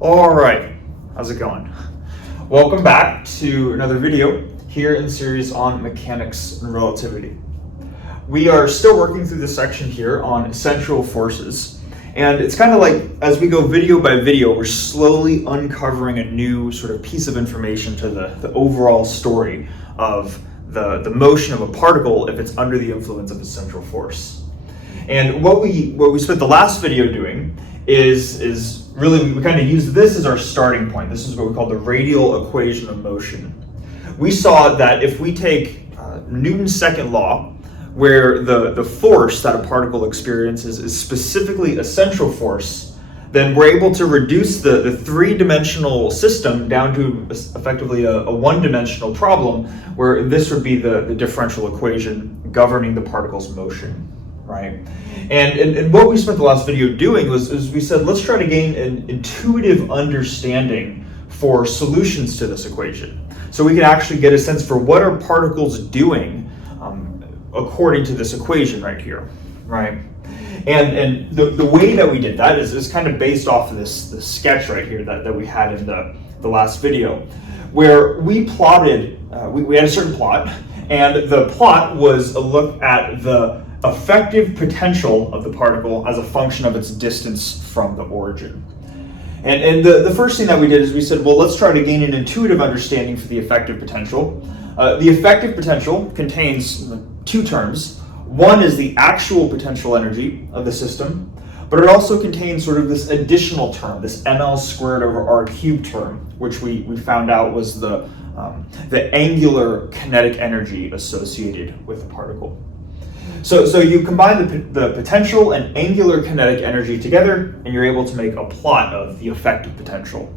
All right, how's it going? Welcome back to another video here in the series on mechanics and relativity. We are still working through this section here on essential forces, and it's kind of like as we go video by video, we're slowly uncovering a new sort of piece of information to the overall story of the motion of a particle if it's under the influence of a central force. And what we spent the last video doing is really, we kind of use this as our starting point. This is what we call the radial equation of motion. We saw that if we take Newton's second law, where the force that a particle experiences is specifically a central force, then we're able to reduce the three-dimensional system down to effectively a one-dimensional problem, where this would be the differential equation governing the particle's motion. Right, and what we spent the last video doing was we said, let's try to gain an intuitive understanding for solutions to this equation, so we can actually get a sense for what are particles doing according to this equation right here, right? And the way that we did that is kind of based off of this sketch right here that we had in the last video, where we plotted, we had a certain plot, and the plot was a look at the effective potential of the particle as a function of its distance from the origin. And the first thing that we did is we said, well, let's try to gain an intuitive understanding for the effective potential. The effective potential contains two terms. One is the actual potential energy of the system, but it also contains sort of this additional term, this ml squared over r cubed term, which we found out was the angular kinetic energy associated with the particle. So you combine the potential and angular kinetic energy together, and you're able to make a plot of the effective potential.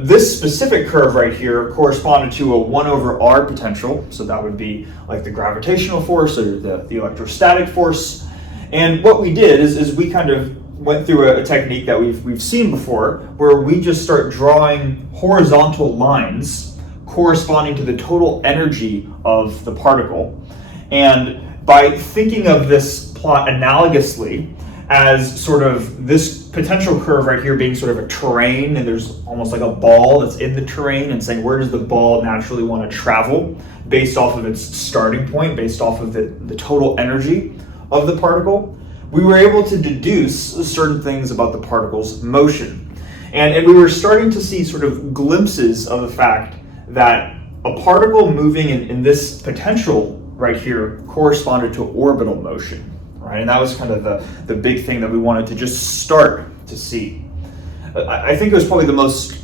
This specific curve right here corresponded to a 1 over r potential, so that would be like the gravitational force or the electrostatic force. And what we did is we kind of went through a technique that we've seen before, where we just start drawing horizontal lines corresponding to the total energy of the particle. And by thinking of this plot analogously as sort of this potential curve right here being sort of a terrain, and there's almost like a ball that's in the terrain, and saying where does the ball naturally want to travel based off of its starting point, based off of the total energy of the particle, we were able to deduce certain things about the particle's motion. And we were starting to see sort of glimpses of the fact that a particle moving in this potential right here corresponded to orbital motion, right? And that was kind of the big thing that we wanted to just start to see. I think it was probably the most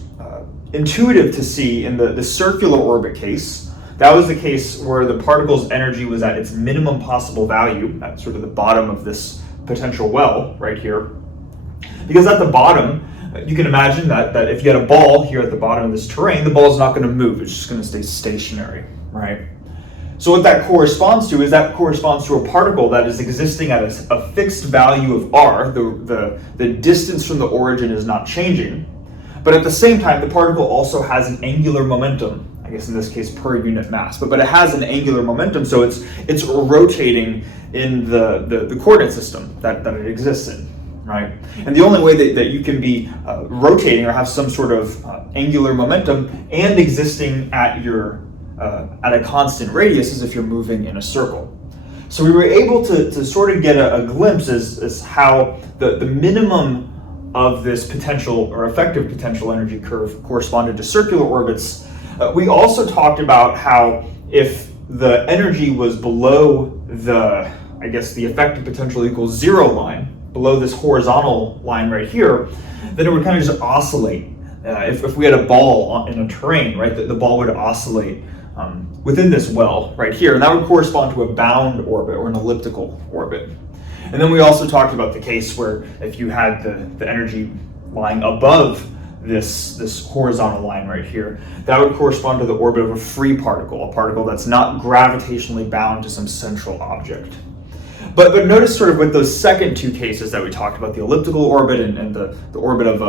intuitive to see in the circular orbit case. That was the case where the particle's energy was at its minimum possible value, at sort of the bottom of this potential well right here. Because at the bottom, you can imagine that if you had a ball here at the bottom of this terrain, the ball is not going to move, it's just going to stay stationary, right? So what that corresponds to is that corresponds to a particle that is existing at a fixed value of r. The distance from the origin is not changing, but at the same time, the particle also has an angular momentum, I guess in this case per unit mass, but it has an angular momentum, so it's rotating in the coordinate system that it exists in, right? And the only way that you can be rotating or have some sort of angular momentum and existing at a constant radius is if you're moving in a circle. So we were able to sort of get a glimpse as how the minimum of this potential or effective potential energy curve corresponded to circular orbits. We also talked about how if the energy was below the effective potential equals zero line, below this horizontal line right here, then it would kind of just oscillate. If we had a ball in a terrain, right, the ball would oscillate within this well right here, and that would correspond to a bound orbit or an elliptical orbit. And then we also talked about the case where if you had the energy lying above this horizontal line right here, that would correspond to the orbit of a free particle, a particle that's not gravitationally bound to some central object. But notice sort of with those second two cases that we talked about, the elliptical orbit and the orbit of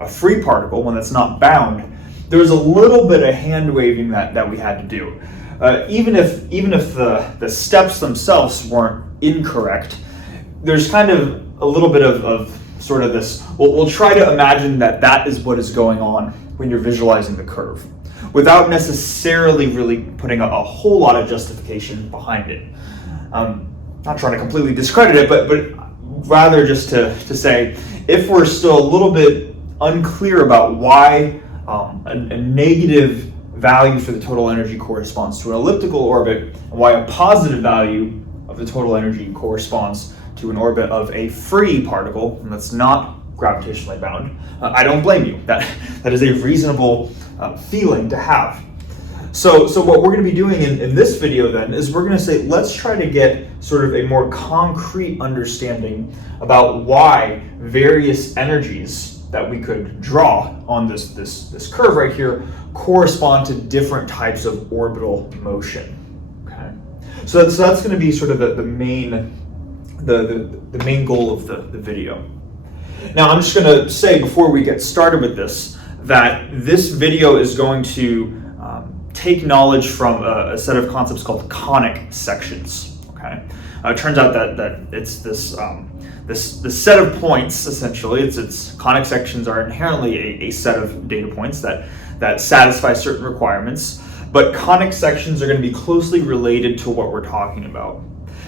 a free particle, one that's not bound, there was a little bit of hand waving that we had to do. Even if the steps themselves weren't incorrect, there's kind of a little bit of sort of this, we'll try to imagine that that is what is going on when you're visualizing the curve, without necessarily really putting a whole lot of justification behind it. Not trying to completely discredit it, but rather just to say, if we're still a little bit unclear about why a negative value for the total energy corresponds to an elliptical orbit, and why a positive value of the total energy corresponds to an orbit of a free particle, and that's not gravitationally bound, I don't blame you. That is a reasonable feeling to have. So what we're going to be doing in this video then is we're going to say, let's try to get sort of a more concrete understanding about why various energies that we could draw on this curve right here correspond to different types of orbital motion. Okay, so that's going to be sort of the main goal of the video. Now, I'm just going to say before we get started with this that this video is going to take knowledge from a set of concepts called conic sections. Okay, it turns out that it's this set of points. Essentially, it's conic sections are inherently a set of data points that satisfy certain requirements. But conic sections are going to be closely related to what we're talking about.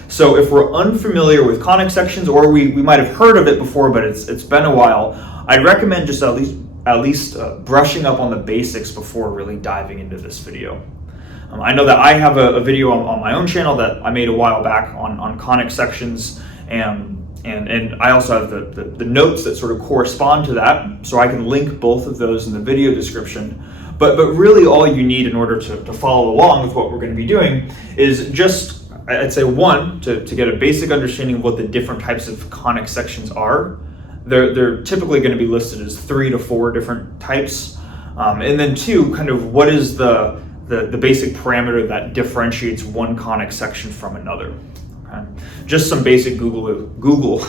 So if we're unfamiliar with conic sections, or we might have heard of it before, but it's been a while, I'd recommend just at least brushing up on the basics before really diving into this video. I know that I have a video on my own channel that I made a while back on conic sections, and I also have the notes that sort of correspond to that, so I can link both of those in the video description. But really all you need in order to follow along with what we're going to be doing is just, I'd say, one, to get a basic understanding of what the different types of conic sections are. They're typically going to be listed as 3 to 4 different types. And then 2, kind of what is the basic parameter that differentiates one conic section from another. Okay? Just some basic Google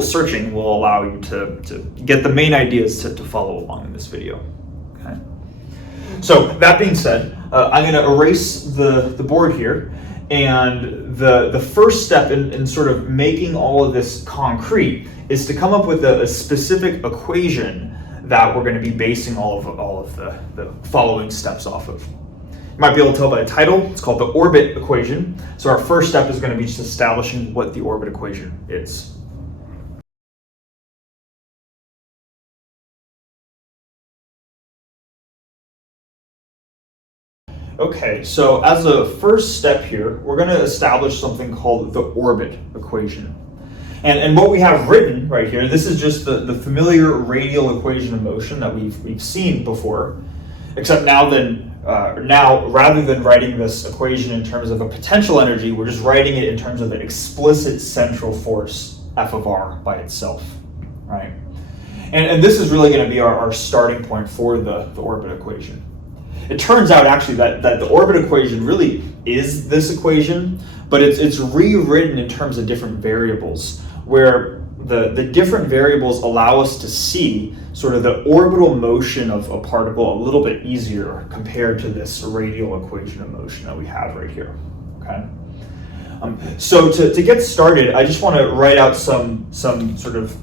searching will allow you to get the main ideas to follow along in this video. Okay? So that being said, I'm going to erase the board here, and the first step in sort of making all of this concrete is to come up with a specific equation that we're going to be basing all of the following steps off of. You might be able to tell by the title, it's called the orbit equation. So our first step is going to be just establishing what the orbit equation is. Okay, so as a first step here, we're going to establish something called the orbit equation. And what we have written right here, this is just the familiar radial equation of motion that we've seen before, except now rather than writing this equation in terms of a potential energy, we're just writing it in terms of an explicit central force, F of r, by itself, right? And this is really going to be our starting point for the orbit equation. It turns out actually that the orbit equation really is this equation, but it's rewritten in terms of different variables, where the different variables allow us to see sort of the orbital motion of a particle a little bit easier compared to this radial equation of motion that we have right here. Okay. So to get started, I just want to write out some sort of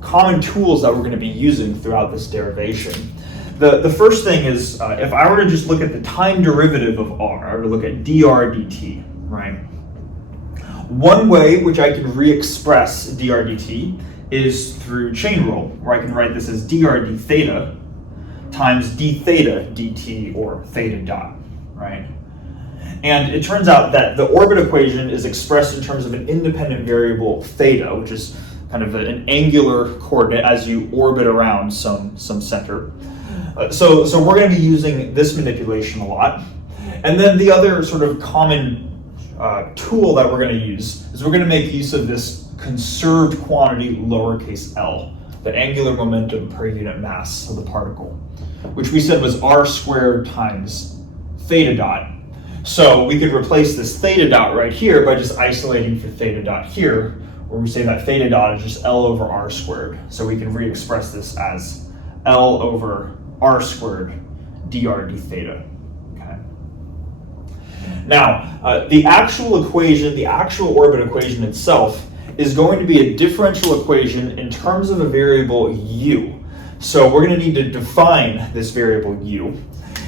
common tools that we're going to be using throughout this derivation. The first thing is, if I were to just look at the time derivative of r, I were to look at dr dt, right? One way which I can re-express dr dt is through chain rule, where I can write this as dr d theta times d theta dt, or theta dot, right? And it turns out that the orbit equation is expressed in terms of an independent variable theta, which is kind of an angular coordinate as you orbit around some center. So we're going to be using this manipulation a lot. And then the other sort of common tool that we're going to use is we're going to make use of this conserved quantity lowercase l, the angular momentum per unit mass of the particle, which we said was r squared times theta dot. So we could replace this theta dot right here by just isolating for theta dot here, where we say that theta dot is just L over R squared. So we can re-express this as L over R squared dr d theta. Okay. Now, the actual equation, the actual orbit equation itself is going to be a differential equation in terms of a variable u. So we're going to need to define this variable u.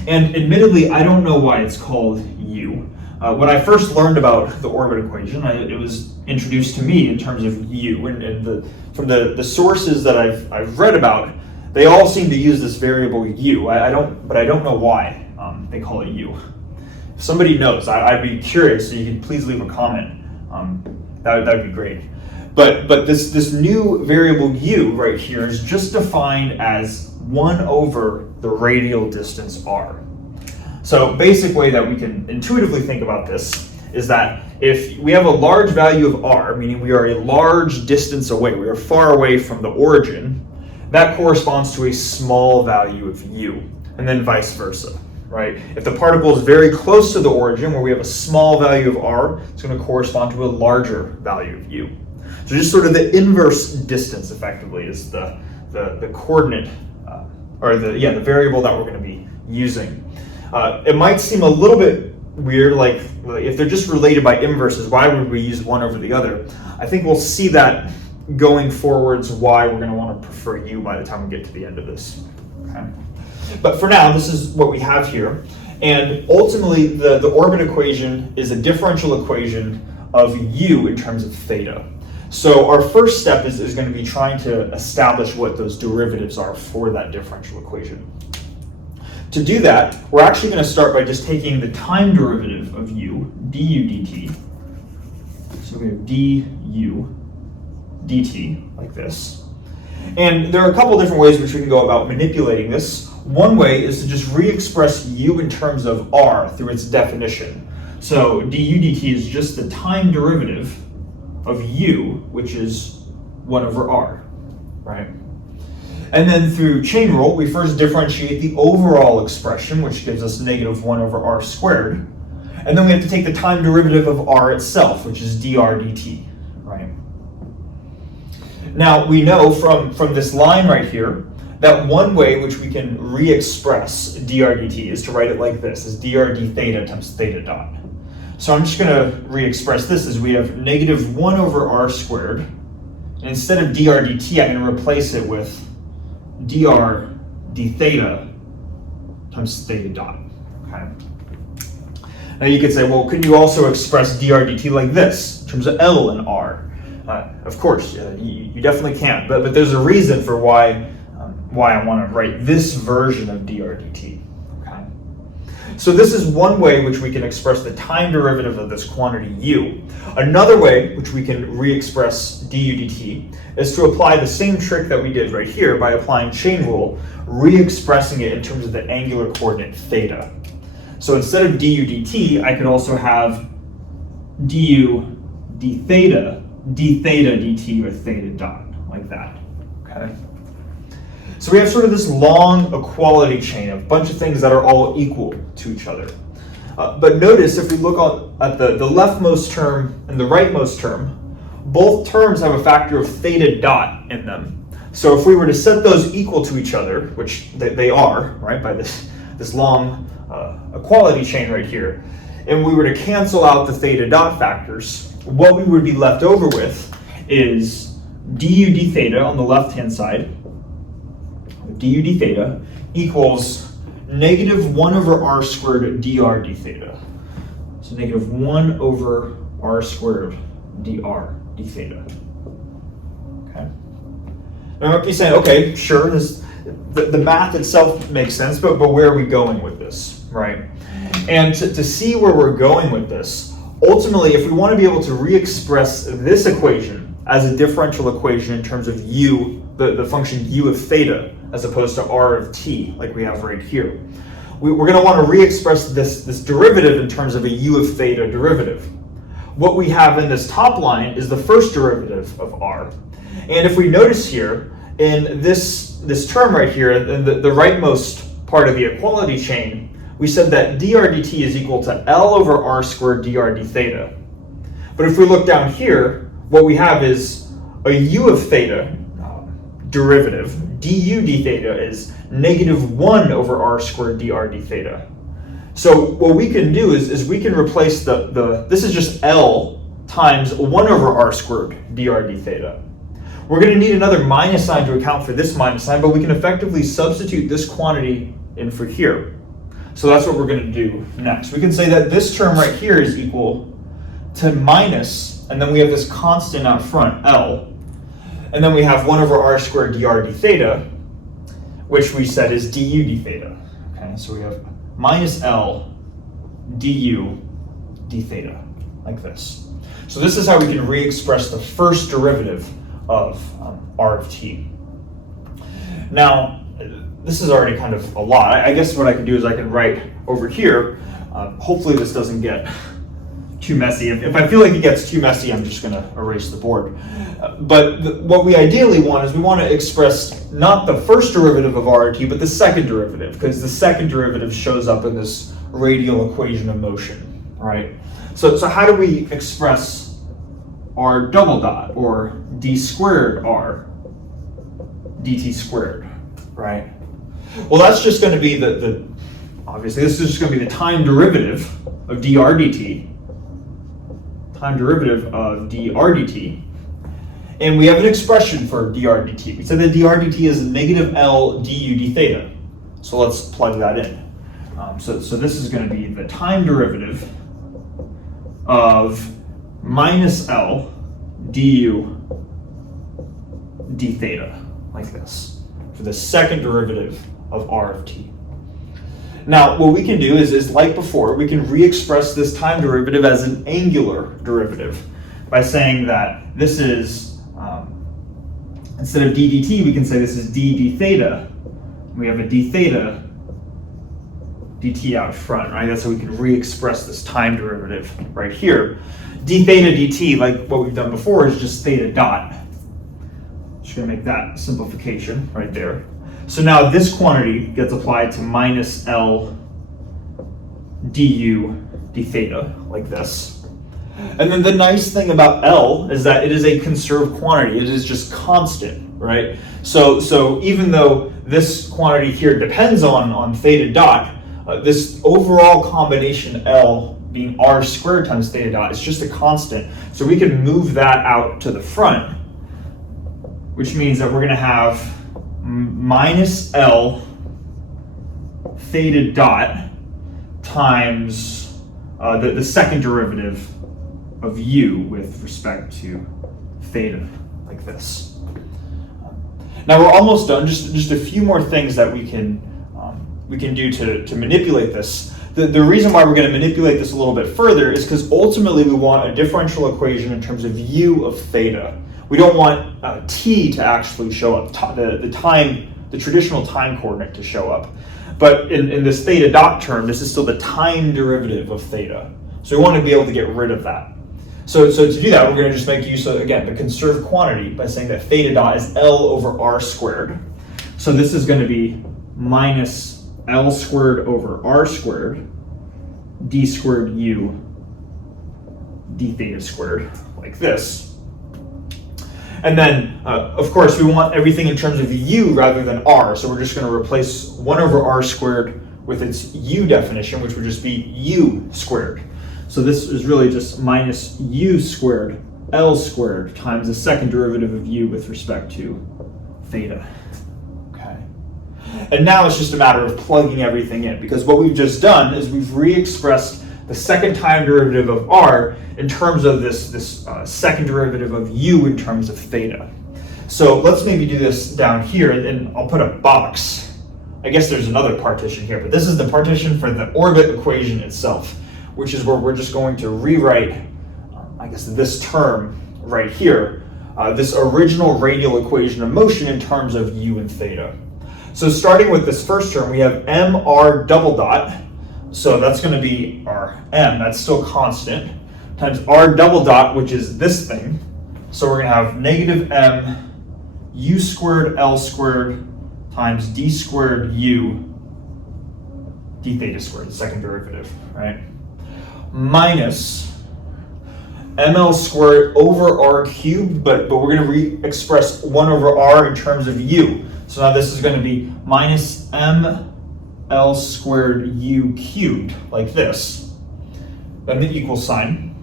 And admittedly, I don't know why it's called u. When I first learned about the orbit equation, it was introduced to me in terms of u. And from the sources that I've read about, they all seem to use this variable u. I don't know why they call it u. If somebody knows, I'd be curious, so you can please leave a comment. That would be great. But this new variable u right here is just defined as 1 over the radial distance r. So basic way that we can intuitively think about this is that if we have a large value of r, meaning we are a large distance away, we are far away from the origin, that corresponds to a small value of u, and then vice versa, right? If the particle is very close to the origin, where we have a small value of r, it's going to correspond to a larger value of u. So just sort of the inverse distance, effectively, is the coordinate, or the variable that we're going to be using. It might seem a little bit weird, like if they're just related by inverses, why would we use one over the other? I think we'll see that going forwards, why we're going to want to prefer u by the time we get to the end of this. Okay? But for now, this is what we have here. And ultimately, the orbit equation is a differential equation of u in terms of theta. So our first step is going to be trying to establish what those derivatives are for that differential equation. To do that, we're actually going to start by just taking the time derivative of u, du dt. So we have du dt, like this. And there are a couple different ways which we can go about manipulating this. One way is to just re-express u in terms of r through its definition. So du dt is just the time derivative of u, which is 1 over r, right? And then through chain rule, we first differentiate the overall expression, which gives us negative 1 over r squared. And then we have to take the time derivative of r itself, which is dr dt, right? Now, we know from this line right here that one way which we can re-express dr dt is to write it like this, as dr d theta times theta dot. So I'm just going to re-express this as we have negative 1 over r squared. And instead of dr dt, I'm going to replace it with dr d theta times theta dot. Okay. Now you could say, well, couldn't you also express dr dt like this, in terms of L and r? Of course, you definitely can. But there's a reason for why I want to write this version of dr dt. So this is one way which we can express the time derivative of this quantity u. Another way which we can re-express du dt is to apply the same trick that we did right here by applying chain rule, re-expressing it in terms of the angular coordinate theta. So instead of du dt, I could also have du d theta dt with theta dot, like that. Okay. So we have sort of this long equality chain of a bunch of things that are all equal to each other. But notice if we look at the leftmost term and the rightmost term, both terms have a factor of theta dot in them. So if we were to set those equal to each other, which they are, right, by this long equality chain right here, and we were to cancel out the theta dot factors, what we would be left over with is du d theta on the left-hand side, du d theta equals negative 1 over r squared dr d theta. So negative 1 over r squared dr d theta. Okay. Now I might be saying, okay, sure, the math itself makes sense, but where are we going with this, right? And to see where we're going with this, ultimately, if we want to be able to re-express this equation as a differential equation in terms of u, the function u of theta, as opposed to r of t, like we have right here, we're going to want to re-express this derivative in terms of a u of theta derivative. What we have in this top line is the first derivative of r. And if we notice here, in this term right here, in the rightmost part of the equality chain, we said that dr dt is equal to L over r squared dr d theta. But if we look down here, what we have is a u of theta derivative. Du d theta is negative 1 over r squared dr d theta. So what we can do is we can replace this is just L times 1 over r squared dr d theta. We're going to need another minus sign to account for this minus sign, but we can effectively substitute this quantity in for here. So that's what we're going to do next. We can say that this term right here is equal to minus, and then we have this constant out front, L, and then we have 1 over r squared dr d theta, which we said is du d theta. Okay, so we have minus L du d theta, like this. So this is how we can re-express the first derivative of r of t. Now, this is already kind of a lot. I guess what I can do is I can write over here. Hopefully this doesn't get too messy. If I feel like it gets too messy, I'm just going to erase the board. But what we ideally want is we want to express not the first derivative of r of t, but the second derivative, because the second derivative shows up in this radial equation of motion, right? So how do we express r double dot, or d squared r dt squared, right? Well, that's just going to be obviously this is just going to be the time derivative of dr dt, time derivative of dr dt, and we have an expression for dr dt. We said that dr dt is negative L du d theta, so let's plug that in. So this is going to be the time derivative of minus L du d theta, like this, for the second derivative of r of t. Now, what we can do is like before, we can re-express this time derivative as an angular derivative by saying that this is, instead of d dt, we can say this is d d theta. We have a d theta dt out front, right? That's how we can re-express this time derivative right here. D theta dt, like what we've done before, is just theta dot. Just going to make that simplification right there. So now this quantity gets applied to minus L du d theta, like this. And then the nice thing about L is that it is a conserved quantity. It is just constant, right? So even though this quantity here depends on theta dot, this overall combination L being r squared times theta dot is just a constant. So we can move that out to the front, which means that we're going to have minus L theta dot times the second derivative of u with respect to theta, like this. Now we're almost done. Just a few more things that we can do to manipulate this. The reason why we're going to manipulate this a little bit further is because ultimately we want a differential equation in terms of u of theta. We don't want t to actually show up, the traditional time coordinate to show up. But in this theta dot term, this is still the time derivative of theta. So we want to be able to get rid of that. So to do that, we're going to just make use of, again, the conserved quantity by saying that theta dot is L over r squared. So this is going to be minus L squared over r squared d squared u d theta squared, like this. And then, of course, we want everything in terms of u rather than r, so we're just going to replace 1 over r squared with its u definition, which would just be u squared. So this is really just minus u squared L squared times the second derivative of u with respect to theta. Okay. And now it's just a matter of plugging everything in, because what we've just done is we've re-expressed the second time derivative of r in terms of this second derivative of u in terms of theta. So let's maybe do this down here, and I'll put a box. I guess there's another partition here, but this is the partition for the orbit equation itself, which is where we're just going to rewrite, I guess, this term right here, this original radial equation of motion in terms of u and theta. So starting with this first term, we have mr double dot. So that's going to be our m, that's still constant, times r double dot, which is this thing. So we're going to have negative m u squared L squared times d squared u d theta squared, the second derivative, right? Minus ml squared over r cubed, but we're going to re-express 1 over r in terms of u. So now this is going to be minus ml squared u cubed, like this. Then the equal sign.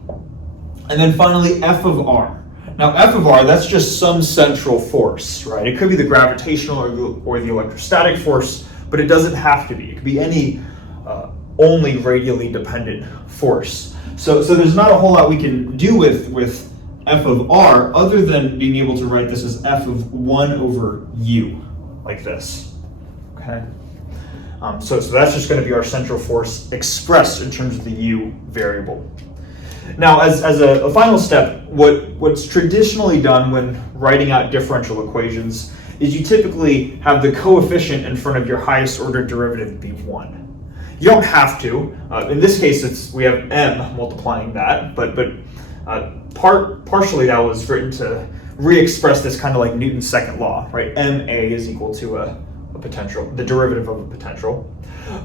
And then finally, F of R. Now, F of R, that's just some central force, right? It could be the gravitational or the electrostatic force, but it doesn't have to be. It could be any only radially dependent force. So there's not a whole lot we can do with F of R other than being able to write this as F of 1 over U, like this, okay? So that's just going to be our central force expressed in terms of the U variable. Now, as a final step, what's traditionally done when writing out differential equations is you typically have the coefficient in front of your highest order derivative be 1. You don't have to. In this case, we have m multiplying that, but partially that was written to re-express this kind of like Newton's second law, right? Ma is equal to a potential, the derivative of a potential.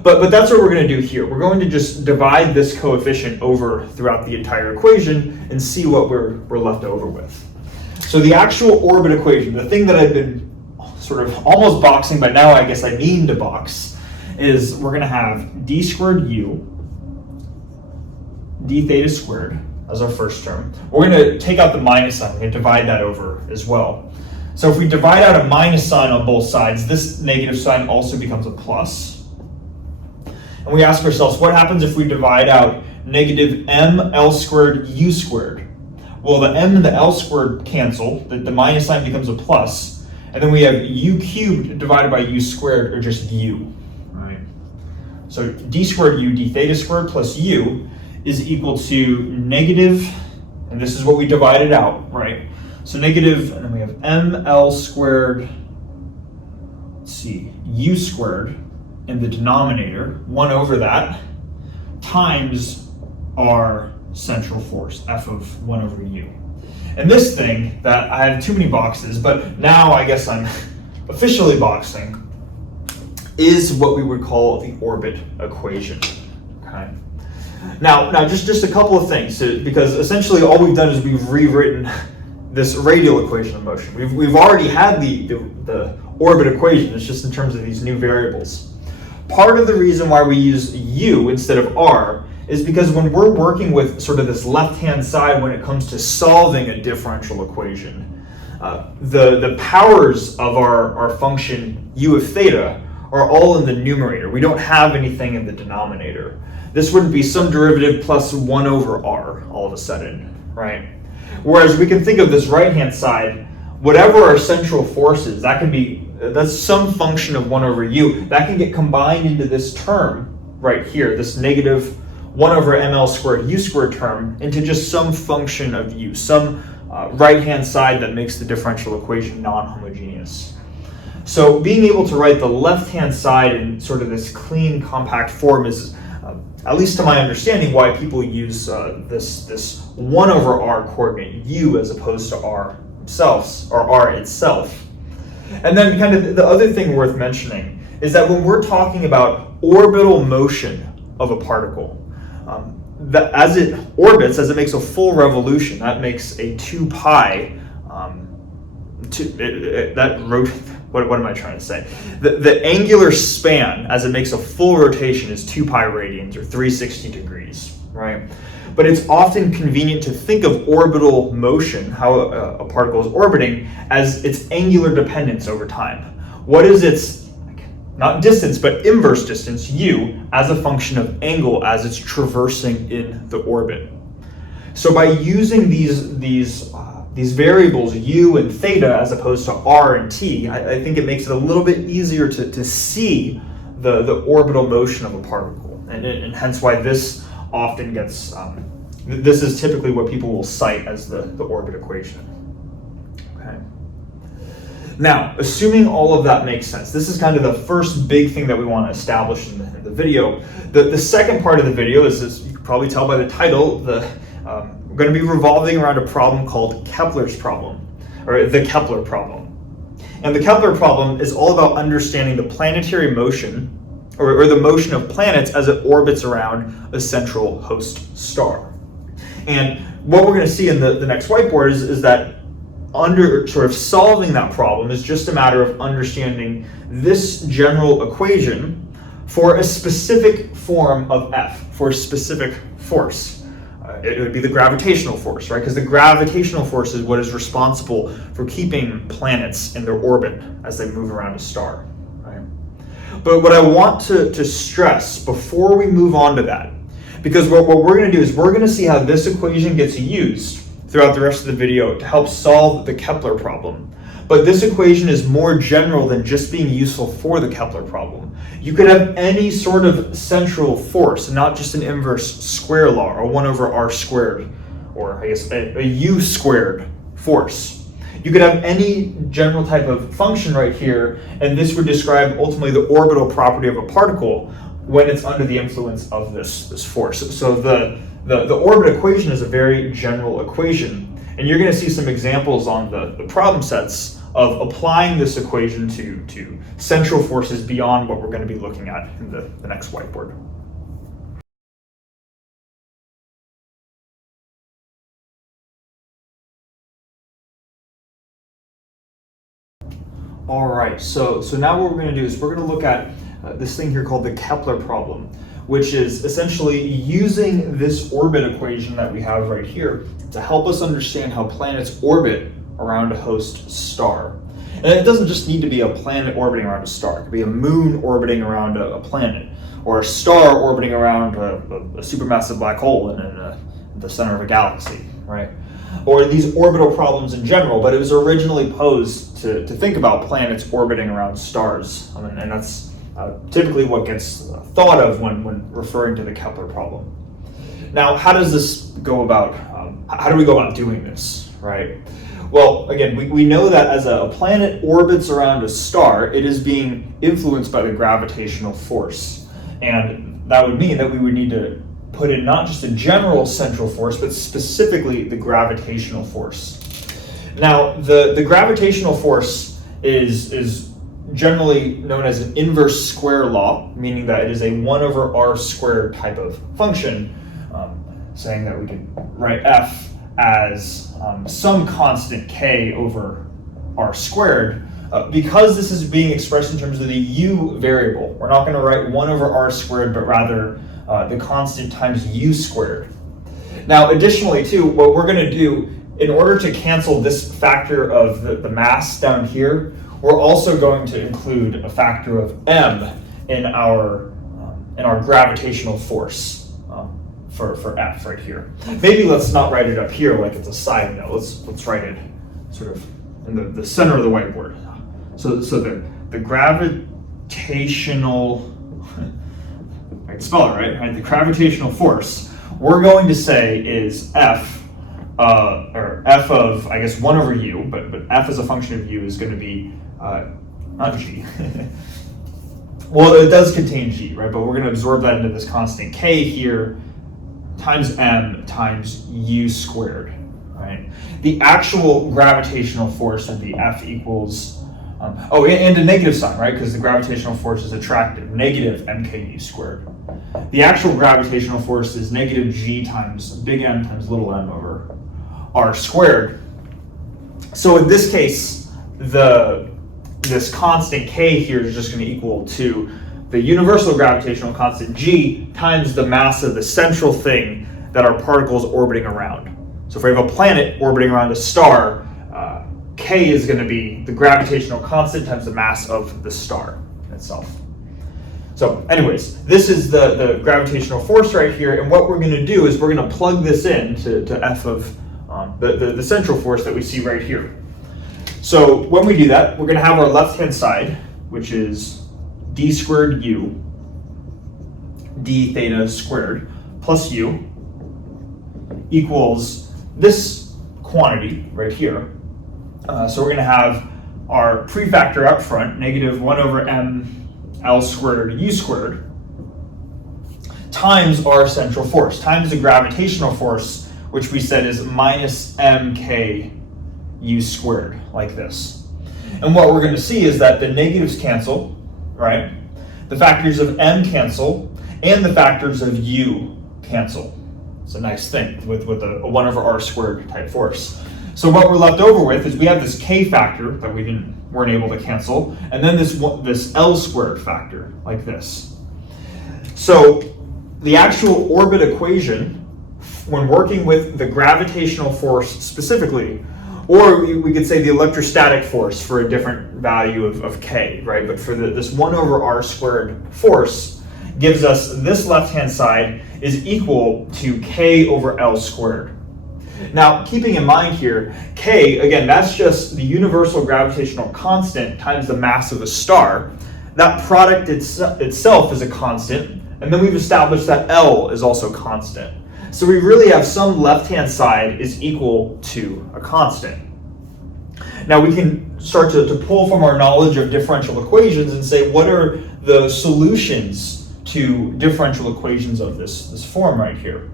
But that's what we're going to do here. We're going to just divide this coefficient over throughout the entire equation and see what we're left over with. So the actual orbit equation, the thing that I've been sort of almost boxing, but now I guess I mean to box, is we're going to have d squared u d theta squared as our first term. We're going to take out the minus sign. We're going to divide that over as well. So if we divide out a minus sign on both sides, this negative sign also becomes a plus. And we ask ourselves, what happens if we divide out negative ml squared u squared? Well, the m and the l squared cancel, the minus sign becomes a plus, and then we have u cubed divided by u squared, or just u, right? So d squared u d theta squared plus u is equal to negative, and this is what we divided out, right? So negative, and then we have ml squared, let's see, u squared in the denominator, 1 over that, times our central force, F of 1 over u. And this thing, that I have too many boxes, but now I guess I'm officially boxing, is what we would call the orbit equation, okay? Now just a couple of things, because essentially all we've done is we've rewritten this radial equation of motion. We've already had the orbit equation, it's just in terms of these new variables. Part of the reason why we use u instead of r is because when we're working with sort of this left-hand side when it comes to solving a differential equation, the powers of our function u of theta are all in the numerator. We don't have anything in the denominator. This wouldn't be some derivative plus 1 over r all of a sudden, right? Whereas we can think of this right-hand side, whatever our central force is, that's some function of 1 over u, that can get combined into this term right here, this negative 1 over ml squared u squared term, into just some function of u, some right-hand side that makes the differential equation non-homogeneous. So being able to write the left-hand side in sort of this clean, compact form is, at least to my understanding, why people use this 1 over r coordinate, u, as opposed to r themselves, or r itself. And then kind of the other thing worth mentioning is that when we're talking about orbital motion of a particle, that as it orbits, as it makes a full revolution, that makes a 2 pi, what am I trying to say? The angular span as it makes a full rotation is 2 pi radians, or 360 degrees, right? But it's often convenient to think of orbital motion, how a particle is orbiting, as its angular dependence over time. What is its, not distance, but inverse distance, u, as a function of angle as it's traversing in the orbit? So by using these variables, u and theta, as opposed to r and t, I think it makes it a little bit easier to see the orbital motion of a particle, and hence why this often gets, this is typically what people will cite as the orbit equation. Okay. Now, assuming all of that makes sense, this is kind of the first big thing that we want to establish in the video. The second part of the video is, as you can probably tell by the title, we're going to be revolving around a problem called Kepler's problem, or the Kepler problem. And the Kepler problem is all about understanding the planetary motion, or the motion of planets as it orbits around a central host star. And what we're going to see in the next whiteboard is that under sort of solving that problem is just a matter of understanding this general equation for a specific form of F, for a specific force. it would be the gravitational force, right? Because the gravitational force is what is responsible for keeping planets in their orbit as they move around a star, right? But what I want to stress before we move on to that, because what we're going to do is we're going to see how this equation gets used throughout the rest of the video to help solve the Kepler problem. But this equation is more general than just being useful for the Kepler problem. You could have any sort of central force, not just an inverse square law, or 1 over r squared, or I guess a u squared force. You could have any general type of function right here, and this would describe ultimately the orbital property of a particle when it's under the influence of this force. So the orbit equation is a very general equation, and you're going to see some examples on the problem sets of applying this equation to central forces beyond what we're going to be looking at in the next whiteboard. All right, so now what we're going to do is we're going to look at this thing here called the Kepler problem, which is essentially using this orbit equation that we have right here to help us understand how planets orbit around a host star. And it doesn't just need to be a planet orbiting around a star. It could be a moon orbiting around a planet, or a star orbiting around a supermassive black hole in the center of a galaxy, right? Or these orbital problems in general, but it was originally posed to think about planets orbiting around stars. And that's typically what gets thought of when referring to the Kepler problem. Now, how does this go about? How do we go about doing this, right? Well, again, we know that as a planet orbits around a star, it is being influenced by the gravitational force. And that would mean that we would need to put in not just a general central force, but specifically the gravitational force. Now, the gravitational force is generally known as an inverse square law, meaning that it is a 1 over r squared type of function, saying that we can write f as some constant k over r squared. Because this is being expressed in terms of the u variable, we're not going to write 1 over r squared, but rather the constant times u squared. Now, additionally, too, what we're going to do in order to cancel this factor of the mass down here, we're also going to include a factor of m in our gravitational force. For f right here. Maybe let's not write it up here like it's a side note. Let's write it sort of in the center of the whiteboard. So the gravitational, I can spell it right? The gravitational force we're going to say is f, or f of, I guess, 1 over u, but f as a function of u is going to be not g. Well, it does contain g, right? But we're going to absorb that into this constant k here, times m times u squared, right? The actual gravitational force would be F equals, and a negative sign, right? Because the gravitational force is attractive, negative mku squared. The actual gravitational force is negative g times big M times little m over r squared. So in this case, this constant k here is just going to equal to the universal gravitational constant g times the mass of the central thing that our particle is orbiting around. So if we have a planet orbiting around a star, k is going to be the gravitational constant times the mass of the star itself. So anyways, this is the gravitational force right here, and what we're going to do is we're going to plug this in to f of the central force that we see right here. So when we do that, we're going to have our left-hand side, which is d squared u d theta squared plus u equals this quantity right here. So we're going to have our prefactor up front, negative 1 over m l squared u squared, times our central force, times the gravitational force, which we said is minus mk u squared, like this. And what we're going to see is that the negatives cancel, right? The factors of m cancel, and the factors of u cancel. It's a nice thing with a 1 over r squared type force. So what we're left over with is we have this k factor that we weren't able to cancel, and then this L squared factor, like this. So the actual orbit equation when working with the gravitational force specifically, or we could say the electrostatic force for a different value of K, right? But for this 1 over r squared force gives us this left-hand side is equal to K over L squared. Now, keeping in mind here, K, again, that's just the universal gravitational constant times the mass of a star. That product itself is a constant, and then we've established that L is also constant. So we really have some left-hand side is equal to a constant. Now we can start to pull from our knowledge of differential equations and say, what are the solutions to differential equations of this form right here?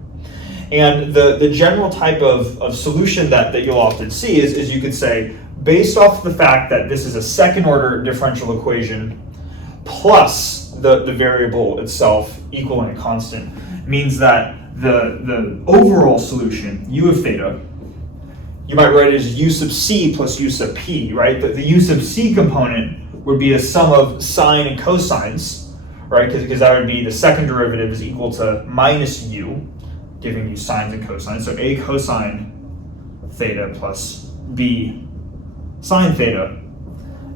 And the general type of solution that you'll often see is you could say, based off the fact that this is a second order differential equation plus the variable itself equaling a constant, means that the overall solution, u of theta, you might write it as u sub c plus u sub p, right? The u sub c component would be a sum of sine and cosines, right? Because that would be the second derivative is equal to minus u, giving you sines and cosines. So a cosine theta plus b sine theta.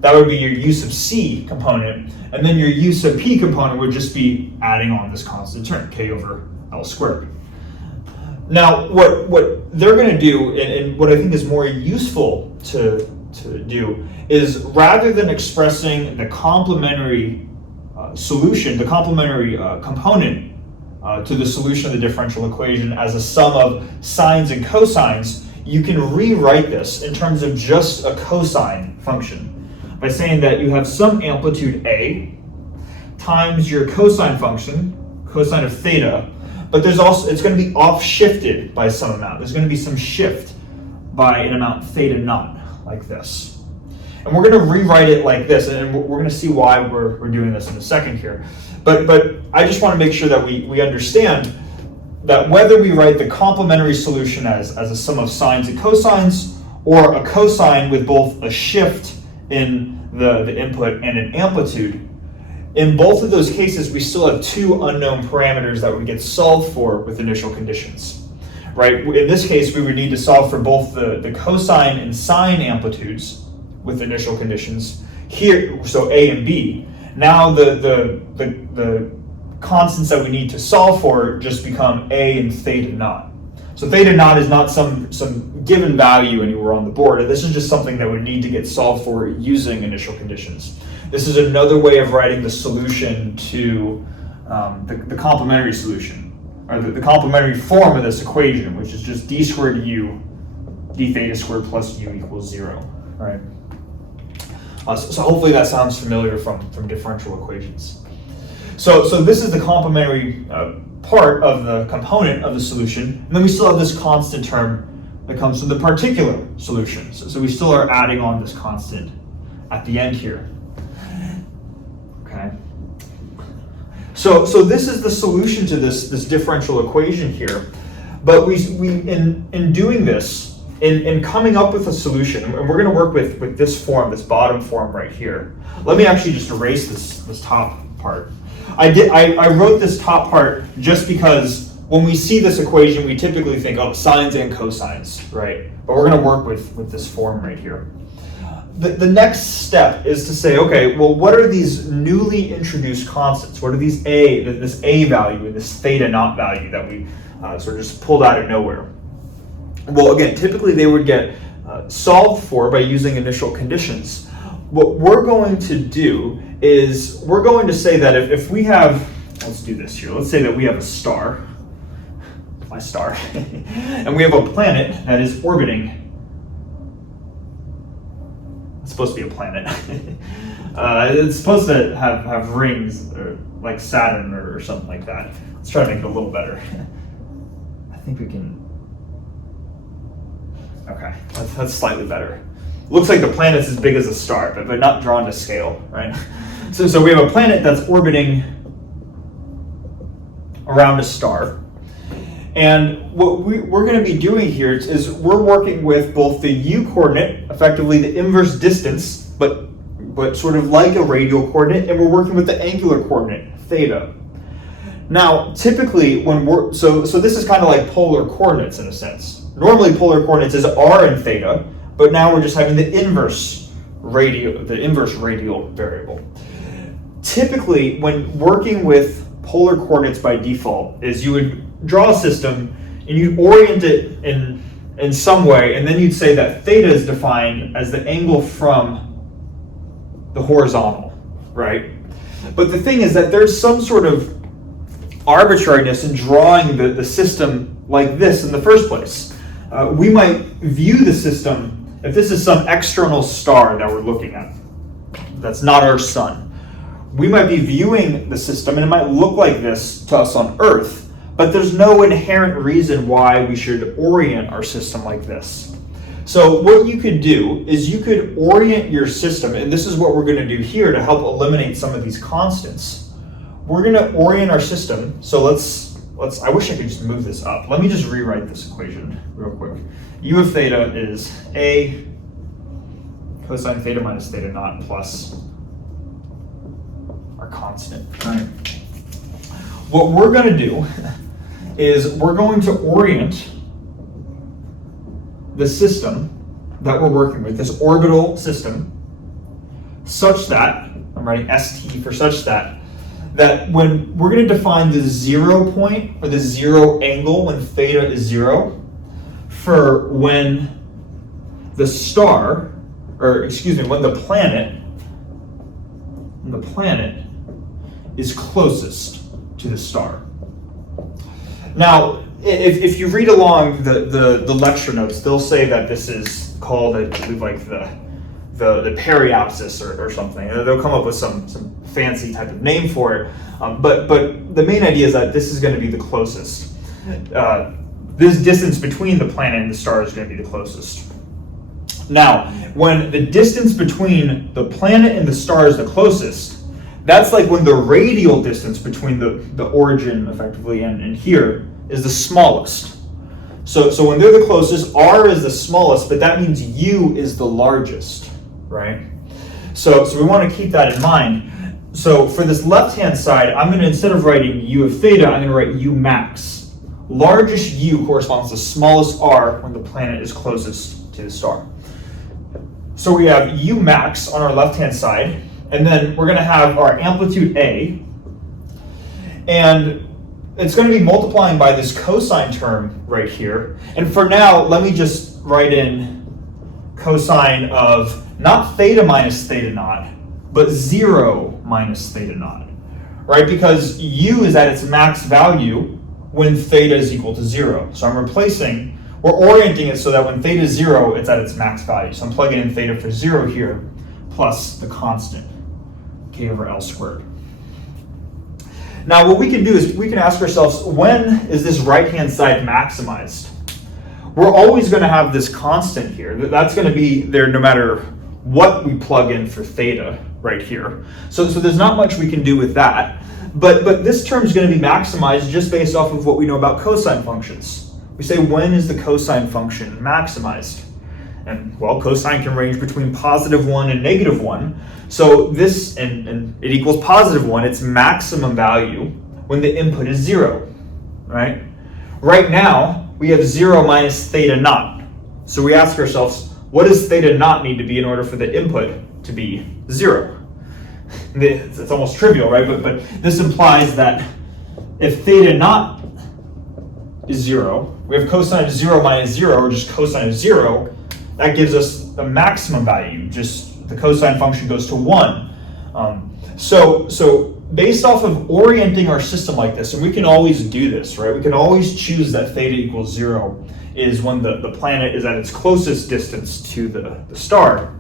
That would be your u sub c component. And then your u sub p component would just be adding on this constant term, k over L squared. Now, what they're going to do, and what I think is more useful to do, is rather than expressing the complementary solution, the complementary component to the solution of the differential equation as a sum of sines and cosines, you can rewrite this in terms of just a cosine function by saying that you have some amplitude A times your cosine function, cosine of theta, but there's also, it's going to be off shifted by some amount. There's going to be some shift by an amount theta naught, like this. And we're going to rewrite it like this, and we're going to see why we're doing this in a second here. But I just want to make sure that we understand that whether we write the complementary solution as a sum of sines and cosines, or a cosine with both a shift in the input and an amplitude, in both of those cases, we still have two unknown parameters that would get solved for with initial conditions, right? In this case, we would need to solve for both the cosine and sine amplitudes with initial conditions here, so A and B. Now the constants that we need to solve for just become A and theta naught. So theta naught is not some given value anywhere on the board, and this is just something that would need to get solved for using initial conditions. This is another way of writing the solution to the complementary solution, or the complementary form of this equation, which is just d squared u, d theta squared plus u equals 0, right? So hopefully that sounds familiar from differential equations. So this is the complementary part of the component of the solution, and then we still have this constant term that comes from the particular solution. So we still are adding on this constant at the end here. Okay. So this is the solution to this differential equation here. But we in doing this, in coming up with a solution, and we're going to work with this form, this bottom form right here. Let me actually just erase this top part. I wrote this top part just because when we see this equation, we typically think, oh, sines and cosines, right? But we're going to work with this form right here. The next step is to say, okay, well, what are these newly introduced constants? What are these this A value and this theta naught value that we sort of just pulled out of nowhere? Well, again, typically they would get solved for by using initial conditions. What we're going to do is we're going to say that if we have, let's do this here. Let's say that we have a star, my star, and we have a planet that is orbiting. It's supposed to be a planet. It's supposed to have rings, or like Saturn or something like that. Let's try to make it a little better. I think we can. Okay, that's slightly better. Looks like the planet's as big as a star, but not drawn to scale, right? So we have a planet that's orbiting around a star. And what we're going to be doing here is we're working with both the u-coordinate, effectively the inverse distance, but sort of like a radial coordinate, and we're working with the angular coordinate, theta. Now, typically when so this is kind of like polar coordinates in a sense. Normally polar coordinates is r and theta, but now we're just having the inverse radial variable. Typically, when working with polar coordinates by default, is you would draw a system and you'd orient it in some way, and then you'd say that theta is defined as the angle from the horizontal, right? But the thing is that there's some sort of arbitrariness in drawing the system like this in the first place. We might view the system, if this is some external star that we're looking at, that's not our sun, we might be viewing the system and it might look like this to us on Earth, but there's no inherent reason why we should orient our system like this. So what you could do is you could orient your system, and this is what we're going to do here to help eliminate some of these constants. We're going to orient our system. So let's I wish I could just move this up. Let me just rewrite this equation real quick. U of theta is a cosine theta minus theta naught plus our constant. Right. What we're going to do is we're going to orient the system that we're working with, this orbital system, such that, I'm writing ST for such that when we're going to define the 0 point or the 0 angle when theta is 0 for when the star, or excuse me, when the planet is closest to the star. Now, if you read along the lecture notes, they'll say that this is called, I believe, like the periapsis or something. They'll come up with some fancy type of name for it. But the main idea is that this is going to be the closest. This distance between the planet and the star is going to be the closest. Now, when the distance between the planet and the star is the closest, that's like when the radial distance between the origin, effectively, and here is the smallest. So when they're the closest, R is the smallest, but that means U is the largest, right? So we want to keep that in mind. So for this left-hand side, I'm going to, instead of writing U of theta, I'm going to write U max. Largest U corresponds to smallest R when the planet is closest to the star. So we have U max on our left-hand side, and then we're going to have our amplitude A, and it's going to be multiplying by this cosine term right here. And for now, let me just write in cosine of not theta minus theta naught, but 0 minus theta naught, right? Because U is at its max value when theta is equal to 0. So we're orienting it so that when theta is 0, it's at its max value. So I'm plugging in theta for 0 here, plus the constant, k over L squared. Now what we can do is we can ask ourselves, when is this right-hand side maximized? We're always going to have this constant here. That's going to be there no matter what we plug in for theta right here. So there's not much we can do with that. But this term is going to be maximized just based off of what we know about cosine functions. We say, when is the cosine function maximized? And well, cosine can range between +1 and -1. So this, and it equals +1, its maximum value when the input is 0, right? Right now, we have 0 minus theta naught. So we ask ourselves, what does theta naught need to be in order for the input to be 0? It's almost trivial, right? But this implies that if theta naught is 0, we have cosine of 0 minus 0, or just cosine of 0, that gives us the maximum value. Just the cosine function goes to 1. So based off of orienting our system like this, and we can always do this, right? We can always choose that theta equals 0 is when the planet is at its closest distance to the star.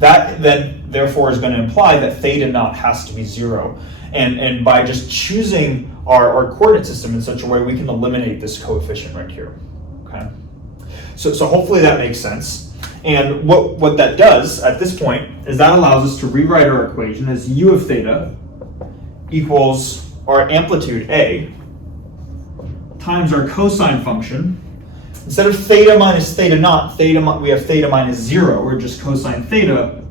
That then therefore is going to imply that theta naught has to be 0. And by just choosing our coordinate system in such a way, we can eliminate this coefficient right here. Okay. So hopefully that makes sense. And what that does at this point is that allows us to rewrite our equation as U of theta equals our amplitude A times our cosine function. Instead of theta minus theta naught, we have theta minus 0, or just cosine theta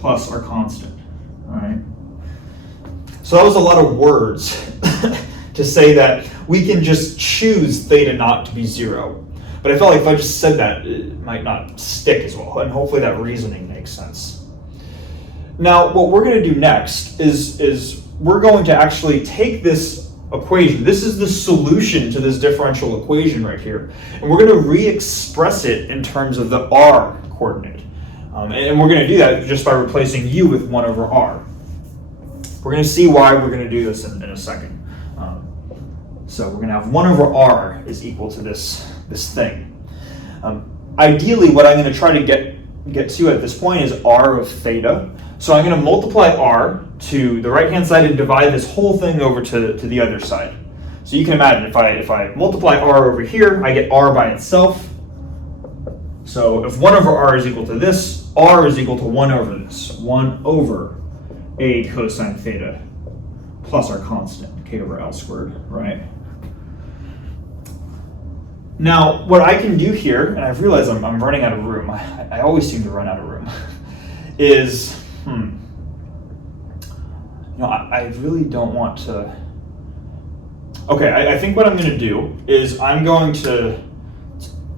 plus our constant. All right. So that was a lot of words. to say that we can just choose theta not to be 0. But I felt like if I just said that, it might not stick as well, and hopefully that reasoning makes sense. Now, what we're going to do next is we're going to actually take this equation. This is the solution to this differential equation right here, and we're going to re-express it in terms of the r coordinate. And we're going to do that just by replacing u with 1 over r. We're going to see why we're going to do this in a second. So we're going to have 1 over r is equal to this thing. Ideally, what I'm going to try to get to at this point is r of theta. So I'm going to multiply r to the right-hand side and divide this whole thing over to the other side. So you can imagine if I multiply r over here, I get r by itself. So if 1 over r is equal to this, r is equal to 1 over this. 1 over a cosine theta plus our constant, k over l squared, right? Now, what I can do here, and I've realized I'm running out of room. I always seem to run out of room, is, I really don't want to. Okay, I think what I'm going to do is I'm going to,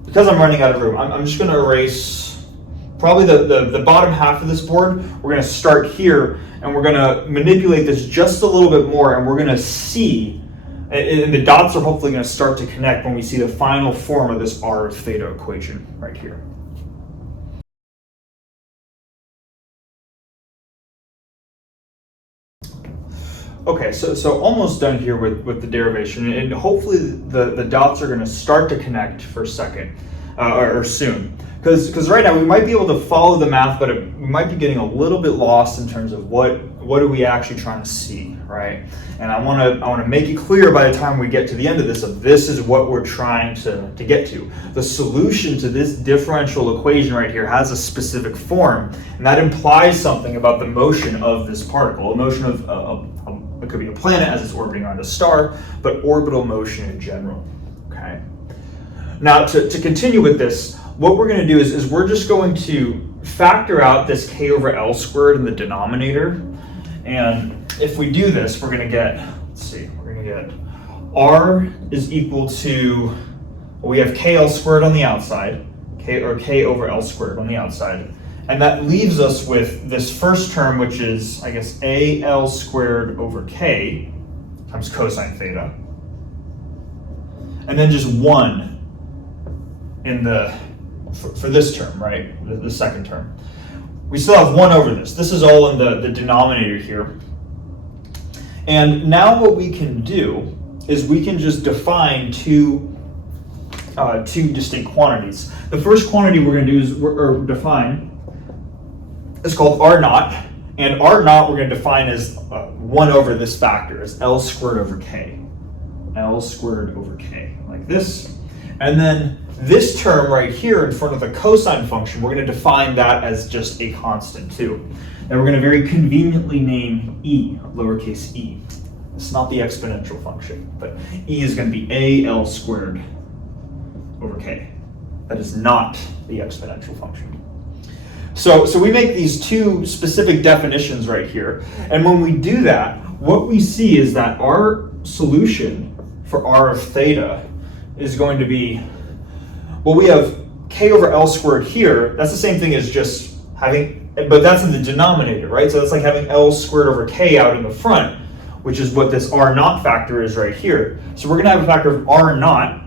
because I'm running out of room, I'm just going to erase probably the bottom half of this board. We're going to start here, and we're going to manipulate this just a little bit more, and we're going to see, and the dots are hopefully going to start to connect when we see the final form of this r of theta equation right here. Okay, so almost done here with the derivation, and hopefully the dots are going to start to connect for a second, or soon. Because right now we might be able to follow the math, but we might be getting a little bit lost in terms of what are we actually trying to see, right? And I want to make it clear by the time we get to the end of this is what we're trying to get to. The solution to this differential equation right here has a specific form, and that implies something about the motion of this particle, a motion of it could be a planet as it's orbiting around a star, but orbital motion in general, okay? Now, to continue with this, what we're going to do is we're just going to factor out this k over l squared in the denominator. And if we do this, we're going to get, r is equal to, we have kl squared on the outside, k over l squared on the outside. And that leaves us with this first term, which is, I guess, al squared over k times cosine theta. And then just 1 in for this term, right? The second term. We still have 1 over this. This is all in the denominator here. And now what we can do is we can just define two distinct quantities. The first quantity we're going to do is define is called r naught, and r naught we're going to define as 1 over this factor, as l squared over k. L squared over k, like this. And then this term right here in front of the cosine function, we're going to define that as just a constant too. And we're going to very conveniently name e, lowercase e. It's not the exponential function, but e is going to be al squared over k. That is not the exponential function. So we make these two specific definitions right here. And when we do that, what we see is that our solution for r of theta is going to be, well, we have k over l squared here. That's the same thing as just having, but that's in the denominator, right? So that's like having l squared over k out in the front, which is what this r naught factor is right here. So we're going to have a factor of r naught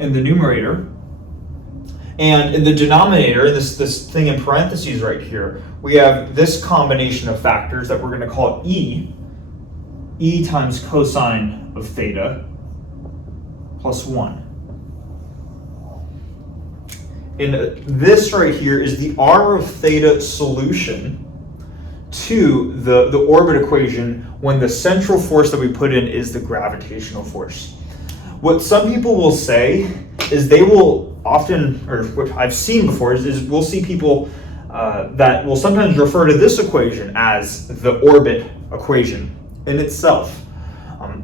in the numerator. And in the denominator, this thing in parentheses right here, we have this combination of factors that we're going to call e times cosine of theta plus 1. And this right here is the r of theta solution to the orbit equation when the central force that we put in is the gravitational force. What some people will say is they will often, or what I've seen before, is we'll see people that will sometimes refer to this equation as the orbit equation in itself.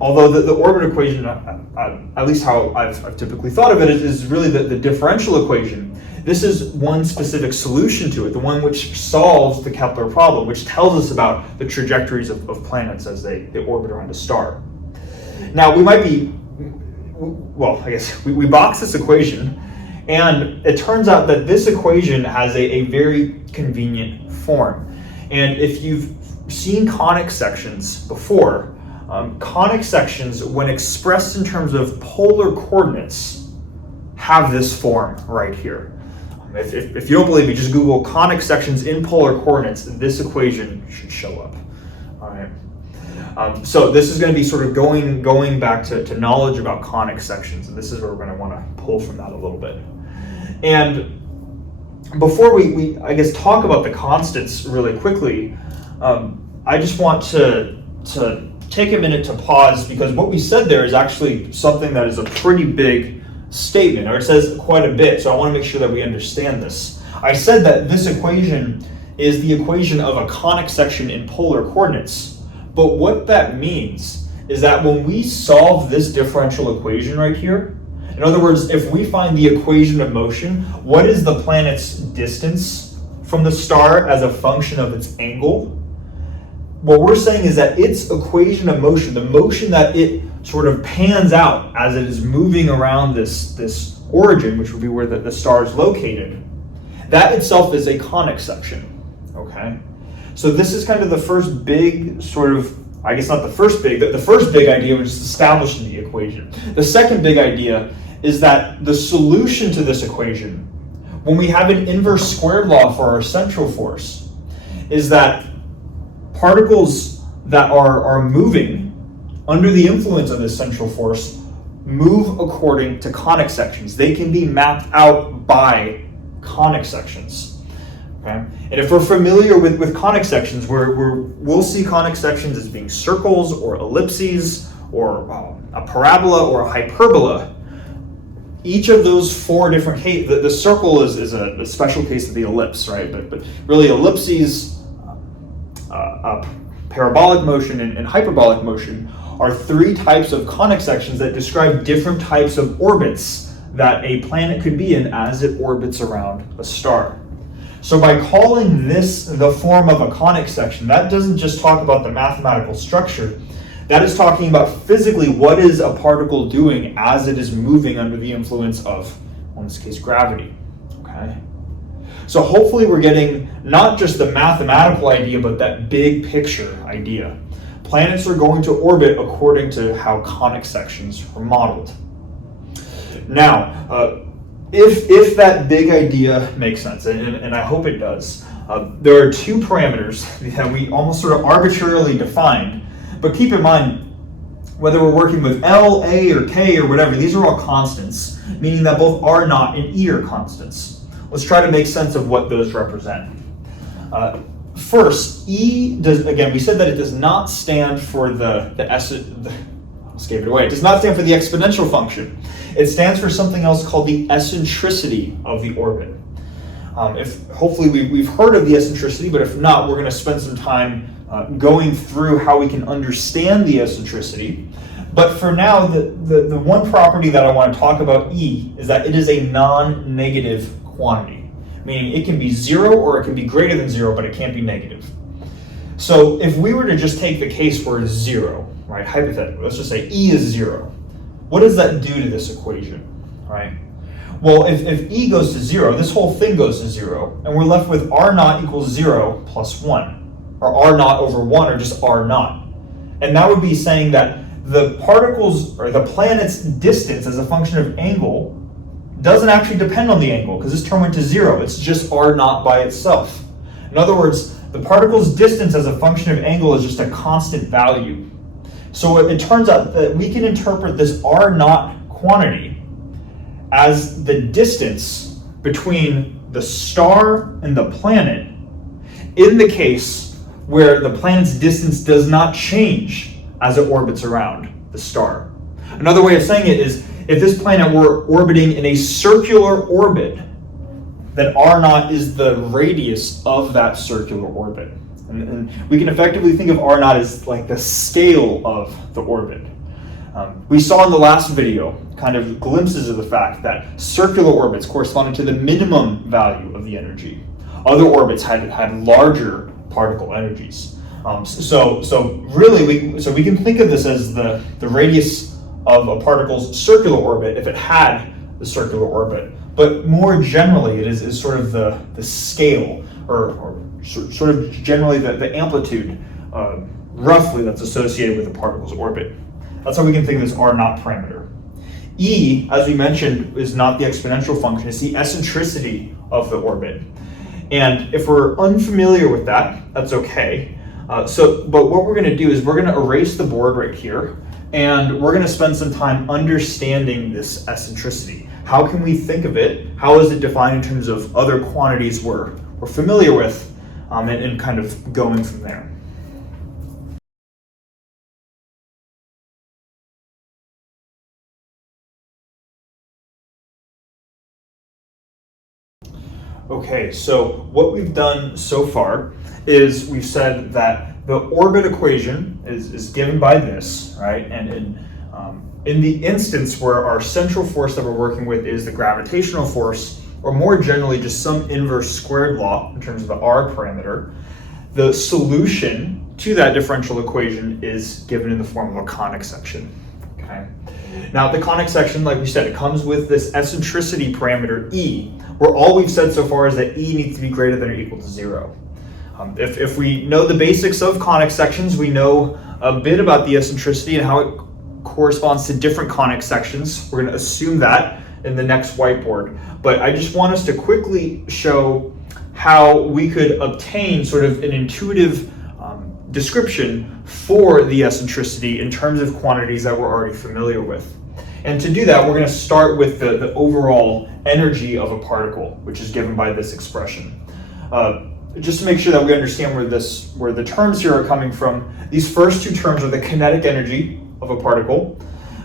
Although the orbit equation, at least how I've typically thought of it, is really the differential equation. This is one specific solution to it, the one which solves the Kepler problem, which tells us about the trajectories of planets as they orbit around a star. Now, I guess we box this equation, and it turns out that this equation has a very convenient form. And if you've seen conic sections before, conic sections, when expressed in terms of polar coordinates, have this form right here. If you don't believe me, just Google conic sections in polar coordinates. This equation should show up. All right. So this is going to be sort of going back to knowledge about conic sections, and this is where we're going to want to pull from that a little bit. And before we I guess talk about the constants really quickly, I just want to take a minute to pause, because what we said there is actually something that is a pretty big statement, or it says quite a bit, so I want to make sure that we understand this. I said that this equation is the equation of a conic section in polar coordinates, but what that means is that when we solve this differential equation right here, in other words, if we find the equation of motion, what is the planet's distance from the star as a function of its angle? What we're saying is that its equation of motion, the motion that it sort of pans out as it is moving around this origin, which would be where the star is located, that itself is a conic section, okay? So this is kind of the first big sort of, I guess not the first big idea was establishing the equation. The second big idea is that the solution to this equation, when we have an inverse squared law for our central force, is that particles that are moving under the influence of this central force move according to conic sections. They can be mapped out by conic sections. Okay? And if we're familiar with conic sections, we'll see conic sections as being circles or ellipses or a parabola or a hyperbola. Each of those four different cases, the circle is a special case of the ellipse, right? But really ellipses, parabolic motion and hyperbolic motion are three types of conic sections that describe different types of orbits that a planet could be in as it orbits around a star. So by calling this the form of a conic section, that doesn't just talk about the mathematical structure, that is talking about physically what is a particle doing as it is moving under the influence of, in this case, gravity. Okay? So hopefully we're getting not just the mathematical idea, but that big picture idea. Planets are going to orbit according to how conic sections are modeled. Now, if that big idea makes sense, and I hope it does, there are two parameters that we almost sort of arbitrarily defined, but keep in mind, whether we're working with L, A, or K, or whatever, these are all constants, meaning that both R naught and E are constants. Let's try to make sense of what those represent. First, E does, again, we said that it does not stand for it does not stand for the exponential function. It stands for something else called the eccentricity of the orbit. Hopefully we've heard of the eccentricity, but if not, we're going to spend some time going through how we can understand the eccentricity. But for now, the one property that I want to talk about E is that it is a non-negative quantity, meaning it can be zero or it can be greater than zero, but it can't be negative. So if we were to just take the case where it's zero, right, hypothetically, let's just say E is zero, what does that do to this equation, right? Well, if E goes to zero, this whole thing goes to zero, and we're left with R naught equals 0 plus 1, or R naught over 1, or just R naught. And that would be saying that the particles, or the planet's distance as a function of angle, doesn't actually depend on the angle, because this term went to 0. It's just R naught by itself. In other words, the particle's distance as a function of angle is just a constant value. So it turns out that we can interpret this R naught quantity as the distance between the star and the planet in the case where the planet's distance does not change as it orbits around the star. Another way of saying it is, if this planet were orbiting in a circular orbit, then R naught is the radius of that circular orbit. And we can effectively think of R naught as like the scale of the orbit. We saw in the last video kind of glimpses of the fact that circular orbits corresponded to the minimum value of the energy. Other orbits had larger particle energies. So really, we can think of this as the radius of a particle's circular orbit if it had the circular orbit. But more generally, it is sort of the scale, or sort of generally the amplitude, roughly, that's associated with the particle's orbit. That's how we can think of this R naught parameter. E, as we mentioned, is not the exponential function, it's the eccentricity of the orbit. And if we're unfamiliar with that, that's okay. But what we're going to do is we're going to erase the board right here, and we're going to spend some time understanding this eccentricity. How can we think of it? How is it defined in terms of other quantities we're familiar with, and kind of going from there. Okay, so what we've done so far is we've said that the orbit equation is given by this, right? And in the instance where our central force that we're working with is the gravitational force, or more generally just some inverse squared law in terms of the R parameter, the solution to that differential equation is given in the form of a conic section. Okay. Now the conic section, like we said, it comes with this eccentricity parameter E, where all we've said so far is that E needs to be greater than or equal to 0. If we know the basics of conic sections, we know a bit about the eccentricity and how it corresponds to different conic sections. We're going to assume that in the next whiteboard. But I just want us to quickly show how we could obtain sort of an intuitive description for the eccentricity in terms of quantities that we're already familiar with. And to do that, we're going to start with the overall energy of a particle, which is given by this expression. Just to make sure that we understand where the terms here are coming from, these first two terms are the kinetic energy of a particle.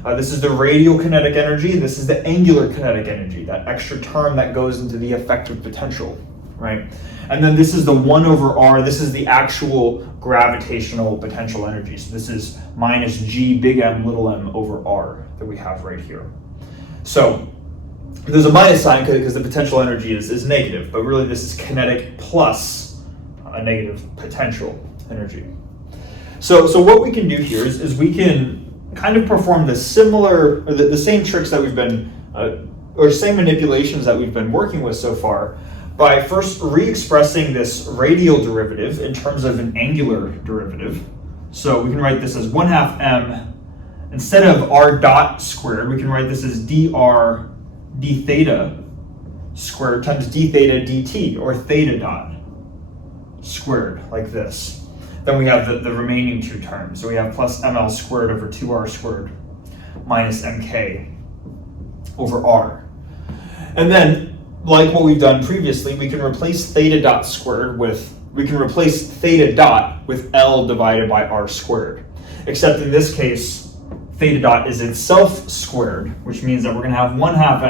This is the radial kinetic energy. This is the angular kinetic energy, that extra term that goes into the effective potential, right? And then this is the 1 over R. This is the actual gravitational potential energy. So this is minus G big M little m over R that we have right here. So there's a minus sign because the potential energy is negative, but really this is kinetic plus a negative potential energy. So what we can do here is we can kind of perform the similar, or the same tricks that we've been, or same manipulations that we've been working with so far, by first re-expressing this radial derivative in terms of an angular derivative. So we can write this as 1/2 m, instead of r dot squared, we can write this as dr d theta squared times d theta dt, or theta dot squared, like this. Then we have the remaining two terms. So we have plus ml squared over 2r squared minus mk over r. And then, like what we've done previously, we can replace theta dot squared with, we can replace theta dot with L divided by R squared. Except in this case, theta dot is itself squared, which means that we're going to have 1/2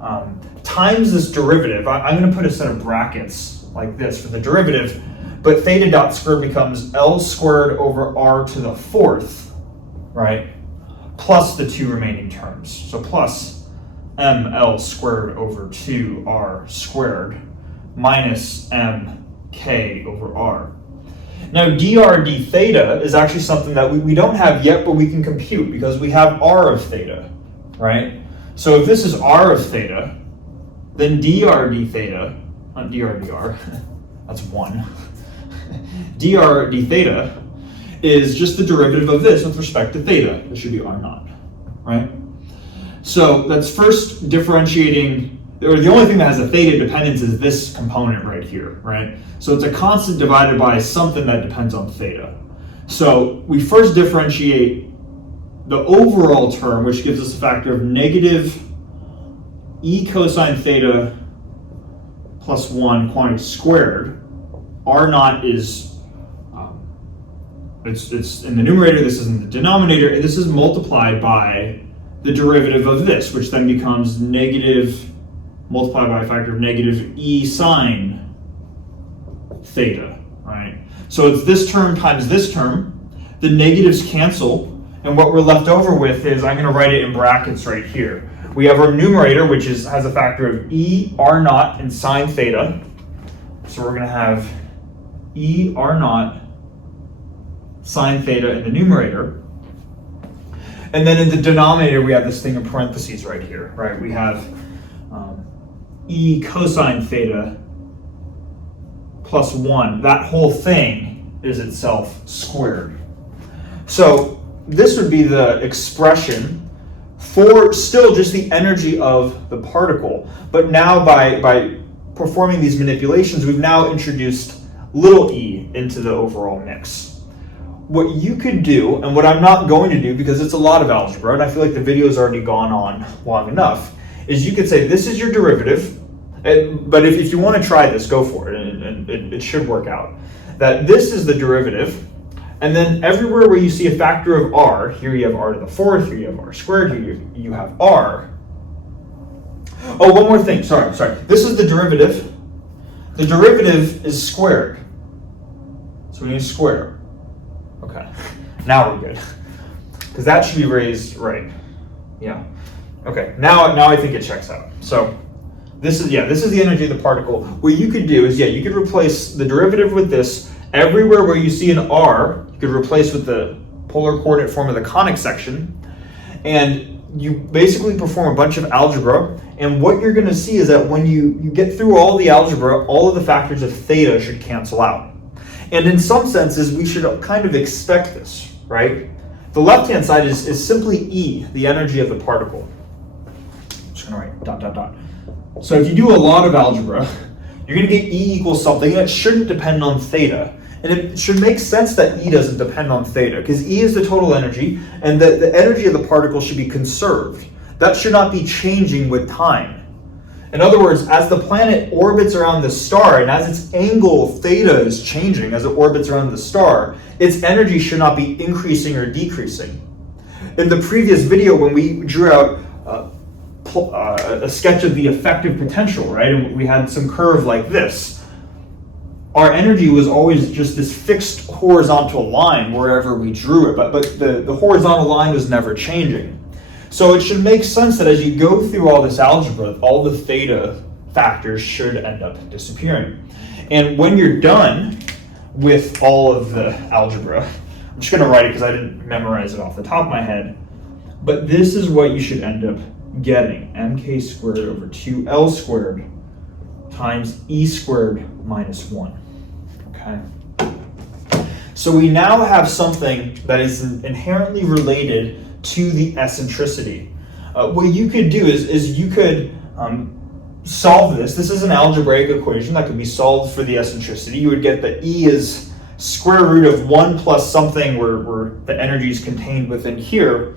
m times this derivative. I'm going to put a set of brackets like this for the derivative, but theta dot squared becomes L squared over R to the 4th, right? Plus the two remaining terms. So plus ml squared over 2r squared minus mk over r. Now dr d theta is actually something that we don't have yet, but we can compute because we have r of theta, right? So if this is r of theta, then dr d theta, not dr, that's 1. Dr d theta is just the derivative of this with respect to theta. This should be r naught, right? So that's first differentiating, or the only thing that has a theta dependence is this component right here, right? So it's a constant divided by something that depends on theta. So we first differentiate the overall term, which gives us a factor of negative e cosine theta plus 1 quantity squared. R naught is, it's in the numerator, this is in the denominator, and this is multiplied by the derivative of this, which then becomes negative, multiplied by a factor of negative e sine theta, right? So it's this term times this term. The negatives cancel, and what we're left over with is, I'm going to write it in brackets right here. We have our numerator, which has a factor of e r naught and sine theta. So we're going to have e r naught sine theta in the numerator. And then in the denominator, we have this thing in parentheses right here, right? We have e cosine theta plus 1. That whole thing is itself squared. So this would be the expression for still just the energy of the particle. But now by performing these manipulations, we've now introduced little e into the overall mix. What you could do, and what I'm not going to do because it's a lot of algebra, and I feel like the video's already gone on long enough, is you could say this is your derivative, but if you want to try this, go for it, and it should work out. That this is the derivative, and then everywhere where you see a factor of r, here you have r to the fourth, here you have r squared, here you have r. Oh, one more thing, sorry. This is the derivative. The derivative is squared. So we need to square. Okay, now we're good. Because that should be raised right. Yeah. Okay, now I think it checks out. So this is the energy of the particle. What you could do is, you could replace the derivative with this. Everywhere where you see an r, you could replace with the polar coordinate form of the conic section. And you basically perform a bunch of algebra. And what you're going to see is that when you get through all the algebra, all of the factors of theta should cancel out. And in some senses, we should kind of expect this, right? The left-hand side is simply E, the energy of the particle. I'm just going to write ... So if you do a lot of algebra, you're going to get E equals something that shouldn't depend on theta. And it should make sense that E doesn't depend on theta, because E is the total energy, and the energy of the particle should be conserved. That should not be changing with time. In other words, as the planet orbits around the star, and as its angle theta is changing as it orbits around the star, its energy should not be increasing or decreasing. In the previous video, when we drew out a sketch of the effective potential, right, and we had some curve like this, our energy was always just this fixed horizontal line wherever we drew it, but the horizontal line was never changing. So it should make sense that as you go through all this algebra, all the theta factors should end up disappearing. And when you're done with all of the algebra, I'm just going to write it because I didn't memorize it off the top of my head, but this is what you should end up getting. mk squared over 2l squared times e squared minus 1. Okay. So we now have something that is inherently related to the eccentricity. What you could do is you could solve this. This is an algebraic equation that could be solved for the eccentricity. You would get that E is square root of 1 plus something where the energy is contained within here.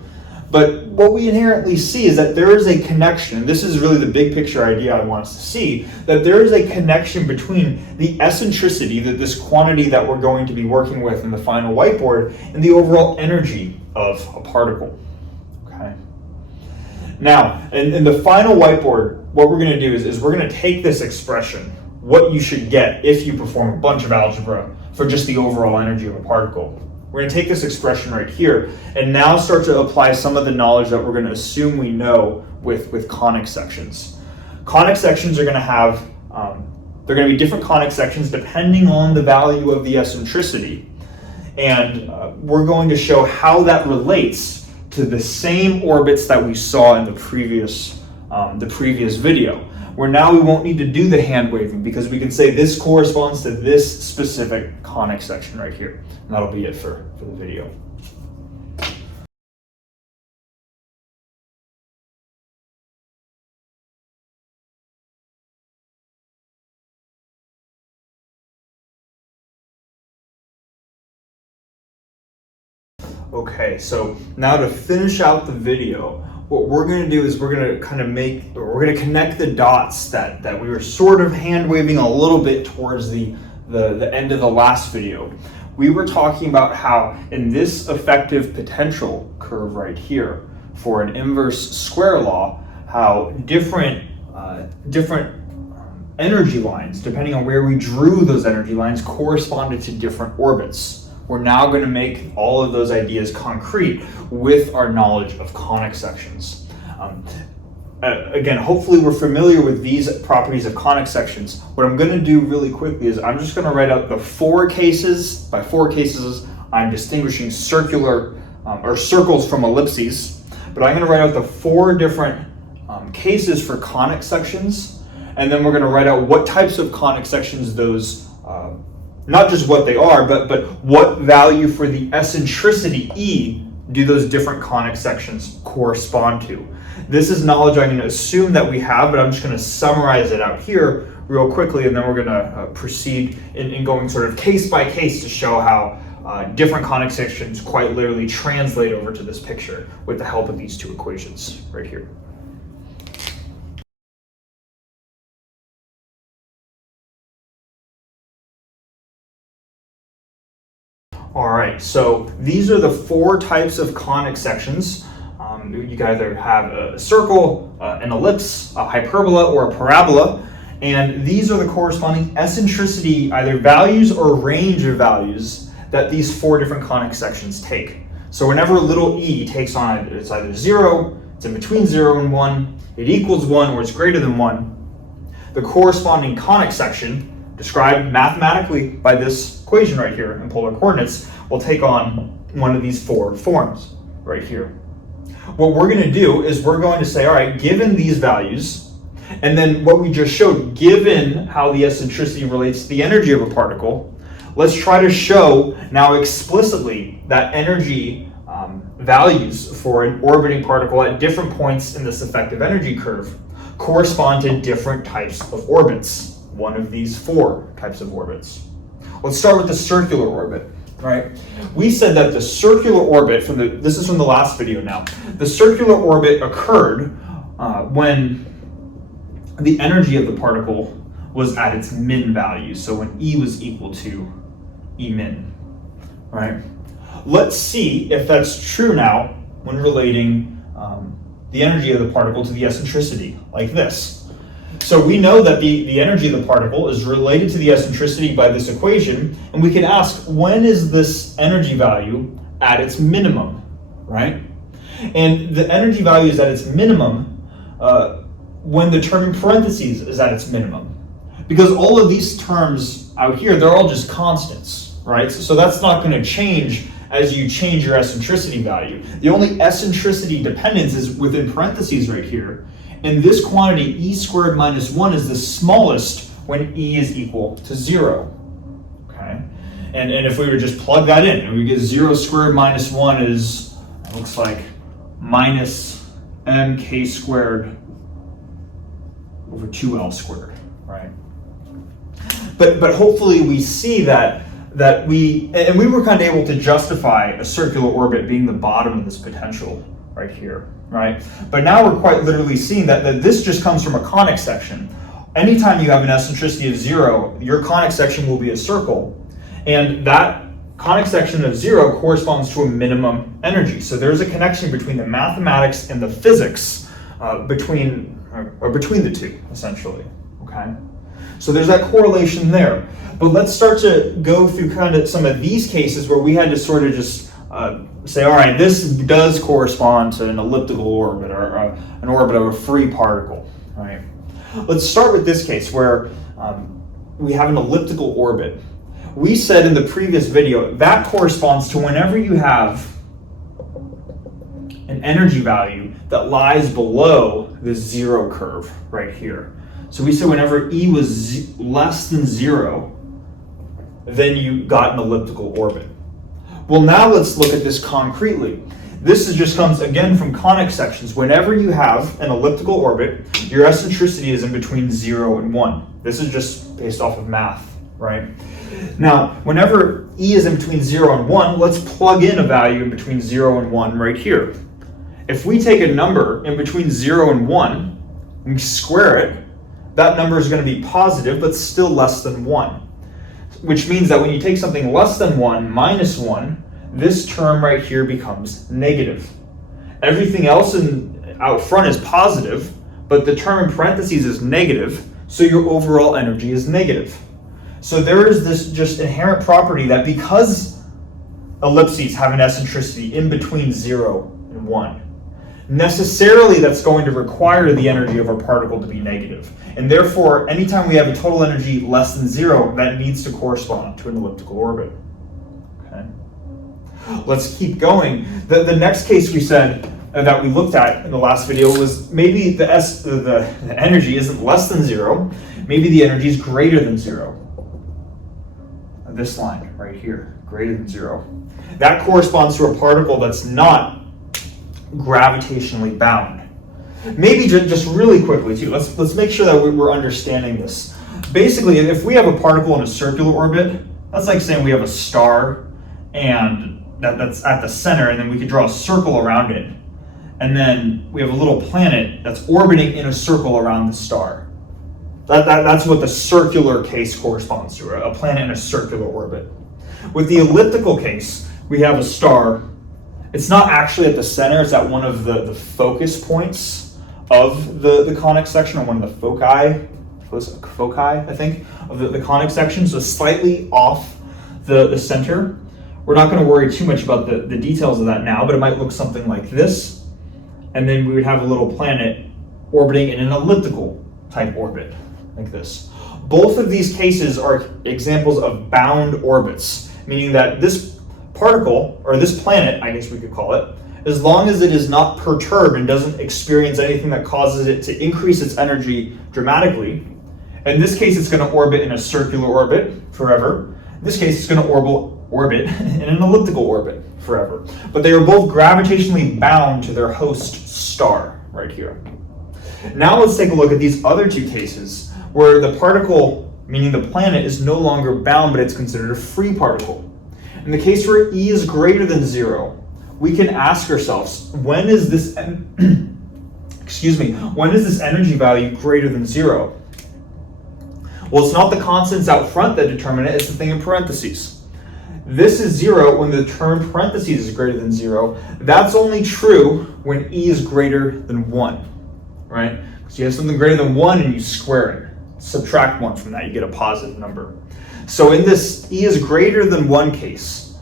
But what we inherently see is that there is a connection. This is really the big picture idea I want us to see, that there is a connection between the eccentricity, this quantity that we're going to be working with in the final whiteboard, and the overall energy of a particle. Okay. Now, in the final whiteboard, what we're going to do is we're going to take this expression, what you should get if you perform a bunch of algebra for just the overall energy of a particle. We're going to take this expression right here and now start to apply some of the knowledge that we're going to assume we know with conic sections. Conic sections are going to have, they're going to be different conic sections depending on the value of the eccentricity. And we're going to show how that relates to the same orbits that we saw in the previous video, where now we won't need to do the hand waving because we can say this corresponds to this specific conic section right here. And that'll be it for the video. Okay, so now to finish out the video, what we're going to do is we're going to connect the dots that we were sort of hand waving a little bit towards the end of the last video. We were talking about how in this effective potential curve right here for an inverse square law, how different energy lines, depending on where we drew those energy lines, corresponded to different orbits. We're now going to make all of those ideas concrete with our knowledge of conic sections. Again, hopefully we're familiar with these properties of conic sections. What I'm going to do really quickly is I'm just going to write out the 4 cases. By 4 cases, I'm distinguishing circular or circles from ellipses, but I'm going to write out the 4 different cases for conic sections, and then we're going to write out what types of conic sections those, not just what they are, but what value for the eccentricity E do those different conic sections correspond to. This is knowledge I'm going to assume that we have, but I'm just going to summarize it out here real quickly, and then we're going to proceed in going sort of case by case to show how different conic sections quite literally translate over to this picture with the help of these 2 equations right here. All right, so these are the 4 types of conic sections. You can either have a circle, an ellipse, a hyperbola, or a parabola, and these are the corresponding eccentricity, either values or range of values that these 4 different conic sections take. So whenever little e takes on, it's either 0, it's in between 0 and 1, it equals 1, or it's greater than 1, the corresponding conic section, described mathematically by this equation right here in polar coordinates, will take on one of these 4 forms right here. What we're going to do is we're going to say, all right, given these values, and then what we just showed, given how the eccentricity relates to the energy of a particle, let's try to show now explicitly that energy values for an orbiting particle at different points in this effective energy curve correspond to different types of orbits, one of these 4 types of orbits. Let's start with the circular orbit. Right? We said that the circular orbit, this is from the last video now, the circular orbit occurred when the energy of the particle was at its min value, so when E was equal to E min, right? Let's see if that's true now when relating the energy of the particle to the eccentricity, like this. So we know that the energy of the particle is related to the eccentricity by this equation, and we can ask, when is this energy value at its minimum, right? And the energy value is at its minimum when the term in parentheses is at its minimum. Because all of these terms out here, they're all just constants, right? So that's not going to change as you change your eccentricity value. The only eccentricity dependence is within parentheses right here. And this quantity, e squared minus 1, is the smallest when e is equal to 0. Okay? And if we would just plug that in, and we get 0 squared minus 1 is, it looks like, minus mk squared over 2l squared, right? But hopefully we see that we were kind of able to justify a circular orbit being the bottom of this potential right here, right? But now we're quite literally seeing that this just comes from a conic section. Anytime you have an eccentricity of 0, your conic section will be a circle, and that conic section of 0 corresponds to a minimum energy. So there's a connection between the mathematics and the physics between the 2, essentially, okay? So there's that correlation there. But let's start to go through kind of some of these cases where we had to sort of just say, all right, this does correspond to an elliptical orbit or an orbit of a free particle, right? Let's start with this case where we have an elliptical orbit. We said in the previous video that corresponds to whenever you have an energy value that lies below the 0 curve right here. So we said whenever E was less than 0, then you got an elliptical orbit. Well, now let's look at this concretely. This just comes again from conic sections. Whenever you have an elliptical orbit, your eccentricity is in between 0 and 1. This is just based off of math, right? Now, whenever E is in between 0 and 1, let's plug in a value in between 0 and 1 right here. If we take a number in between 0 and 1, and we square it, that number is going to be positive, but still less than 1. Which means that when you take something less than 1 minus 1, this term right here becomes negative. Everything else out front is positive, but the term in parentheses is negative, so your overall energy is negative. So there is this just inherent property that because ellipses have an eccentricity in between 0 and 1, necessarily that's going to require the energy of our particle to be negative. And therefore, anytime we have a total energy less than 0, that needs to correspond to an elliptical orbit. Okay. Let's keep going. The next case we said that we looked at in the last video was maybe the energy isn't less than 0, maybe the energy is greater than 0. This line right here, greater than 0. That corresponds to a particle that's not gravitationally bound. Maybe just really quickly too, let's make sure that we're understanding this. Basically, if we have a particle in a circular orbit, that's like saying we have a star and that's at the center, and then we could draw a circle around it. And then we have a little planet that's orbiting in a circle around the star. That's what the circular case corresponds to, a planet in a circular orbit. With the elliptical case, we have a star. It's not actually at the center, it's at one of the focus points of the conic section, or one of the foci, I think, of the conic section, so slightly off the center. We're not going to worry too much about the details of that now, but it might look something like this. And then we would have a little planet orbiting in an elliptical type orbit, like this. Both of these cases are examples of bound orbits, meaning that this particle, or this planet, I guess we could call it, as long as it is not perturbed and doesn't experience anything that causes it to increase its energy dramatically. In this case, it's going to orbit in a circular orbit forever. In this case, it's going to orbit in an elliptical orbit forever. But they are both gravitationally bound to their host star right here. Now let's take a look at these other two cases where the particle, meaning the planet, is no longer bound, but it's considered a free particle. In the case where E is greater than 0, we can ask ourselves, when is this when is this energy value greater than 0? Well, it's not the constants out front that determine it, it's the thing in parentheses. This is 0 when the term parentheses is greater than 0. That's only true when E is greater than 1, right? Because you have something greater than 1 and you square it. Subtract 1 from that, you get a positive number. So in this E is greater than 1 case,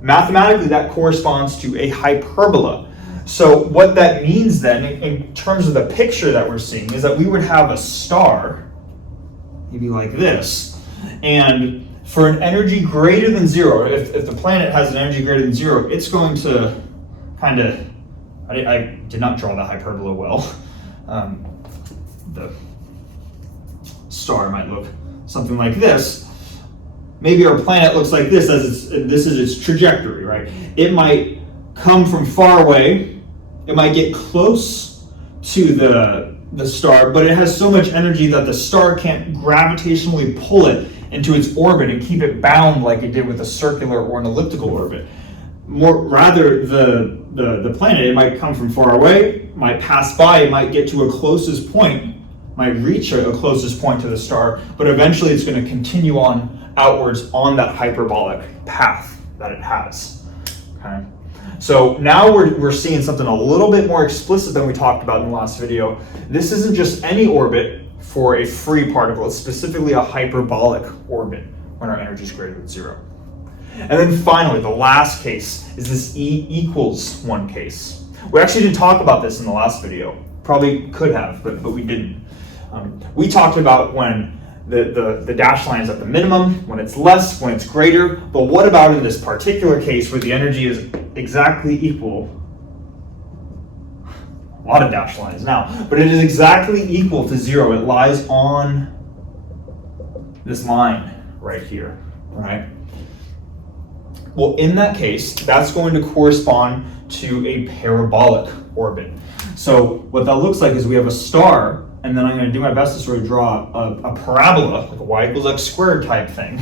mathematically that corresponds to a hyperbola. So what that means then, in terms of the picture that we're seeing, is that we would have a star, maybe like this, and for an energy greater than 0, if the planet has an energy greater than 0, it's going to kind of, I did not draw the hyperbola well. The star might look something like this. Maybe our planet looks like this, this is its trajectory, right? It might come from far away, it might get close to the star, but it has so much energy that the star can't gravitationally pull it into its orbit and keep it bound like it did with a circular or an elliptical orbit. Rather, the planet, it might come from far away, might pass by, it might get to a closest point, might reach a closest point to the star, but eventually it's going to continue on outwards on that hyperbolic path that it has. Okay? So now we're seeing something a little bit more explicit than we talked about in the last video. This isn't just any orbit for a free particle, it's specifically a hyperbolic orbit when our energy is greater than 0. And then finally, the last case is this E equals 1 case. We actually didn't talk about this in the last video. Probably could have, but we didn't. We talked about when the dashed line is at the minimum, when it's less, when it's greater, but what about in this particular case where the energy is exactly equal? A lot of dashed lines now, but it is exactly equal to 0. It lies on this line right here, right? Well, in that case, that's going to correspond to a parabolic orbit. So what that looks like is we have a star, and then I'm going to do my best to sort of draw a parabola, like a y equals x squared type thing,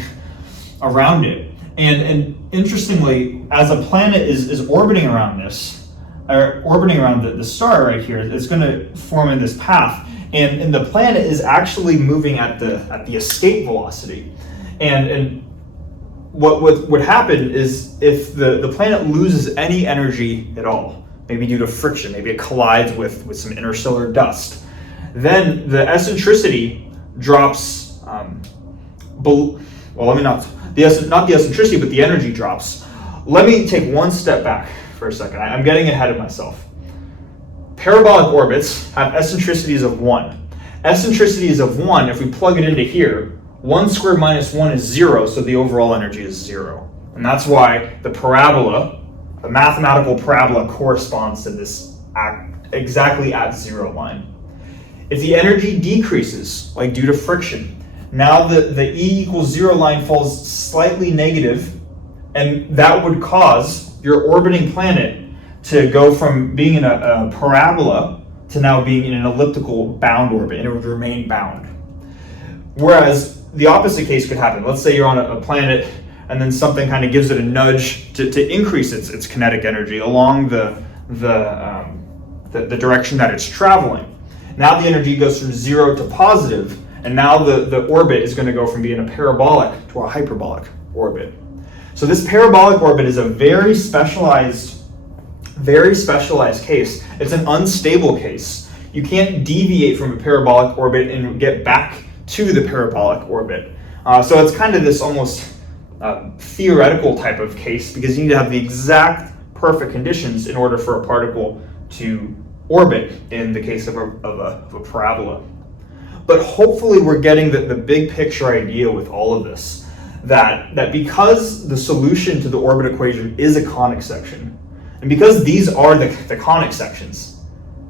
around it. And interestingly, as a planet is orbiting around this, or orbiting around the star right here, it's going to form in this path. And the planet is actually moving at the escape velocity. And what would happen is if the planet loses any energy at all, maybe due to friction, maybe it collides with some interstellar dust, then the eccentricity drops, not the eccentricity, but the energy drops. Let me take one step back for a second. I'm getting ahead of myself. Parabolic orbits have eccentricities of 1. Eccentricities of 1, if we plug it into here, 1 squared minus 1 is 0, so the overall energy is 0, And that's why the parabola, the mathematical parabola, corresponds to this exactly at zero line. If the energy decreases, like due to friction, now the E equals zero line falls slightly negative, and that would cause your orbiting planet to go from being in a parabola to now being in an elliptical bound orbit, and it would remain bound. Whereas the opposite case could happen. Let's say you're on a planet and then something kind of gives it a nudge to increase its kinetic energy along the direction that it's traveling. Now the energy goes from zero to positive, and now the orbit is going to go from being a parabolic to a hyperbolic orbit. So this parabolic orbit is a very specialized case. It's an unstable case. You can't deviate from a parabolic orbit and get back to the parabolic orbit. So it's kind of this almost theoretical type of case, because you need to have the exact perfect conditions in order for a particle to orbit in the case of a parabola. But hopefully we're getting the big picture idea with all of this, that because the solution to the orbit equation is a conic section, and because these are the conic sections,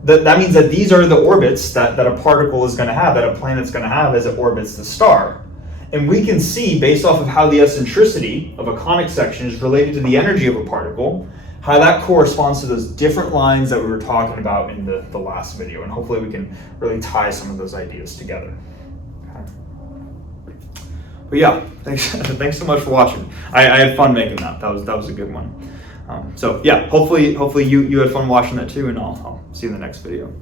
that means that these are the orbits that a particle is going to have, that a planet's going to have as it orbits the star. And we can see, based off of how the eccentricity of a conic section is related to the energy of a particle, how that corresponds to those different lines that we were talking about in the last video. And hopefully we can really tie some of those ideas together. Okay. But yeah, thanks so much for watching. I had fun making that. That was a good one. So yeah, hopefully you had fun watching that too, and I'll see you in the next video.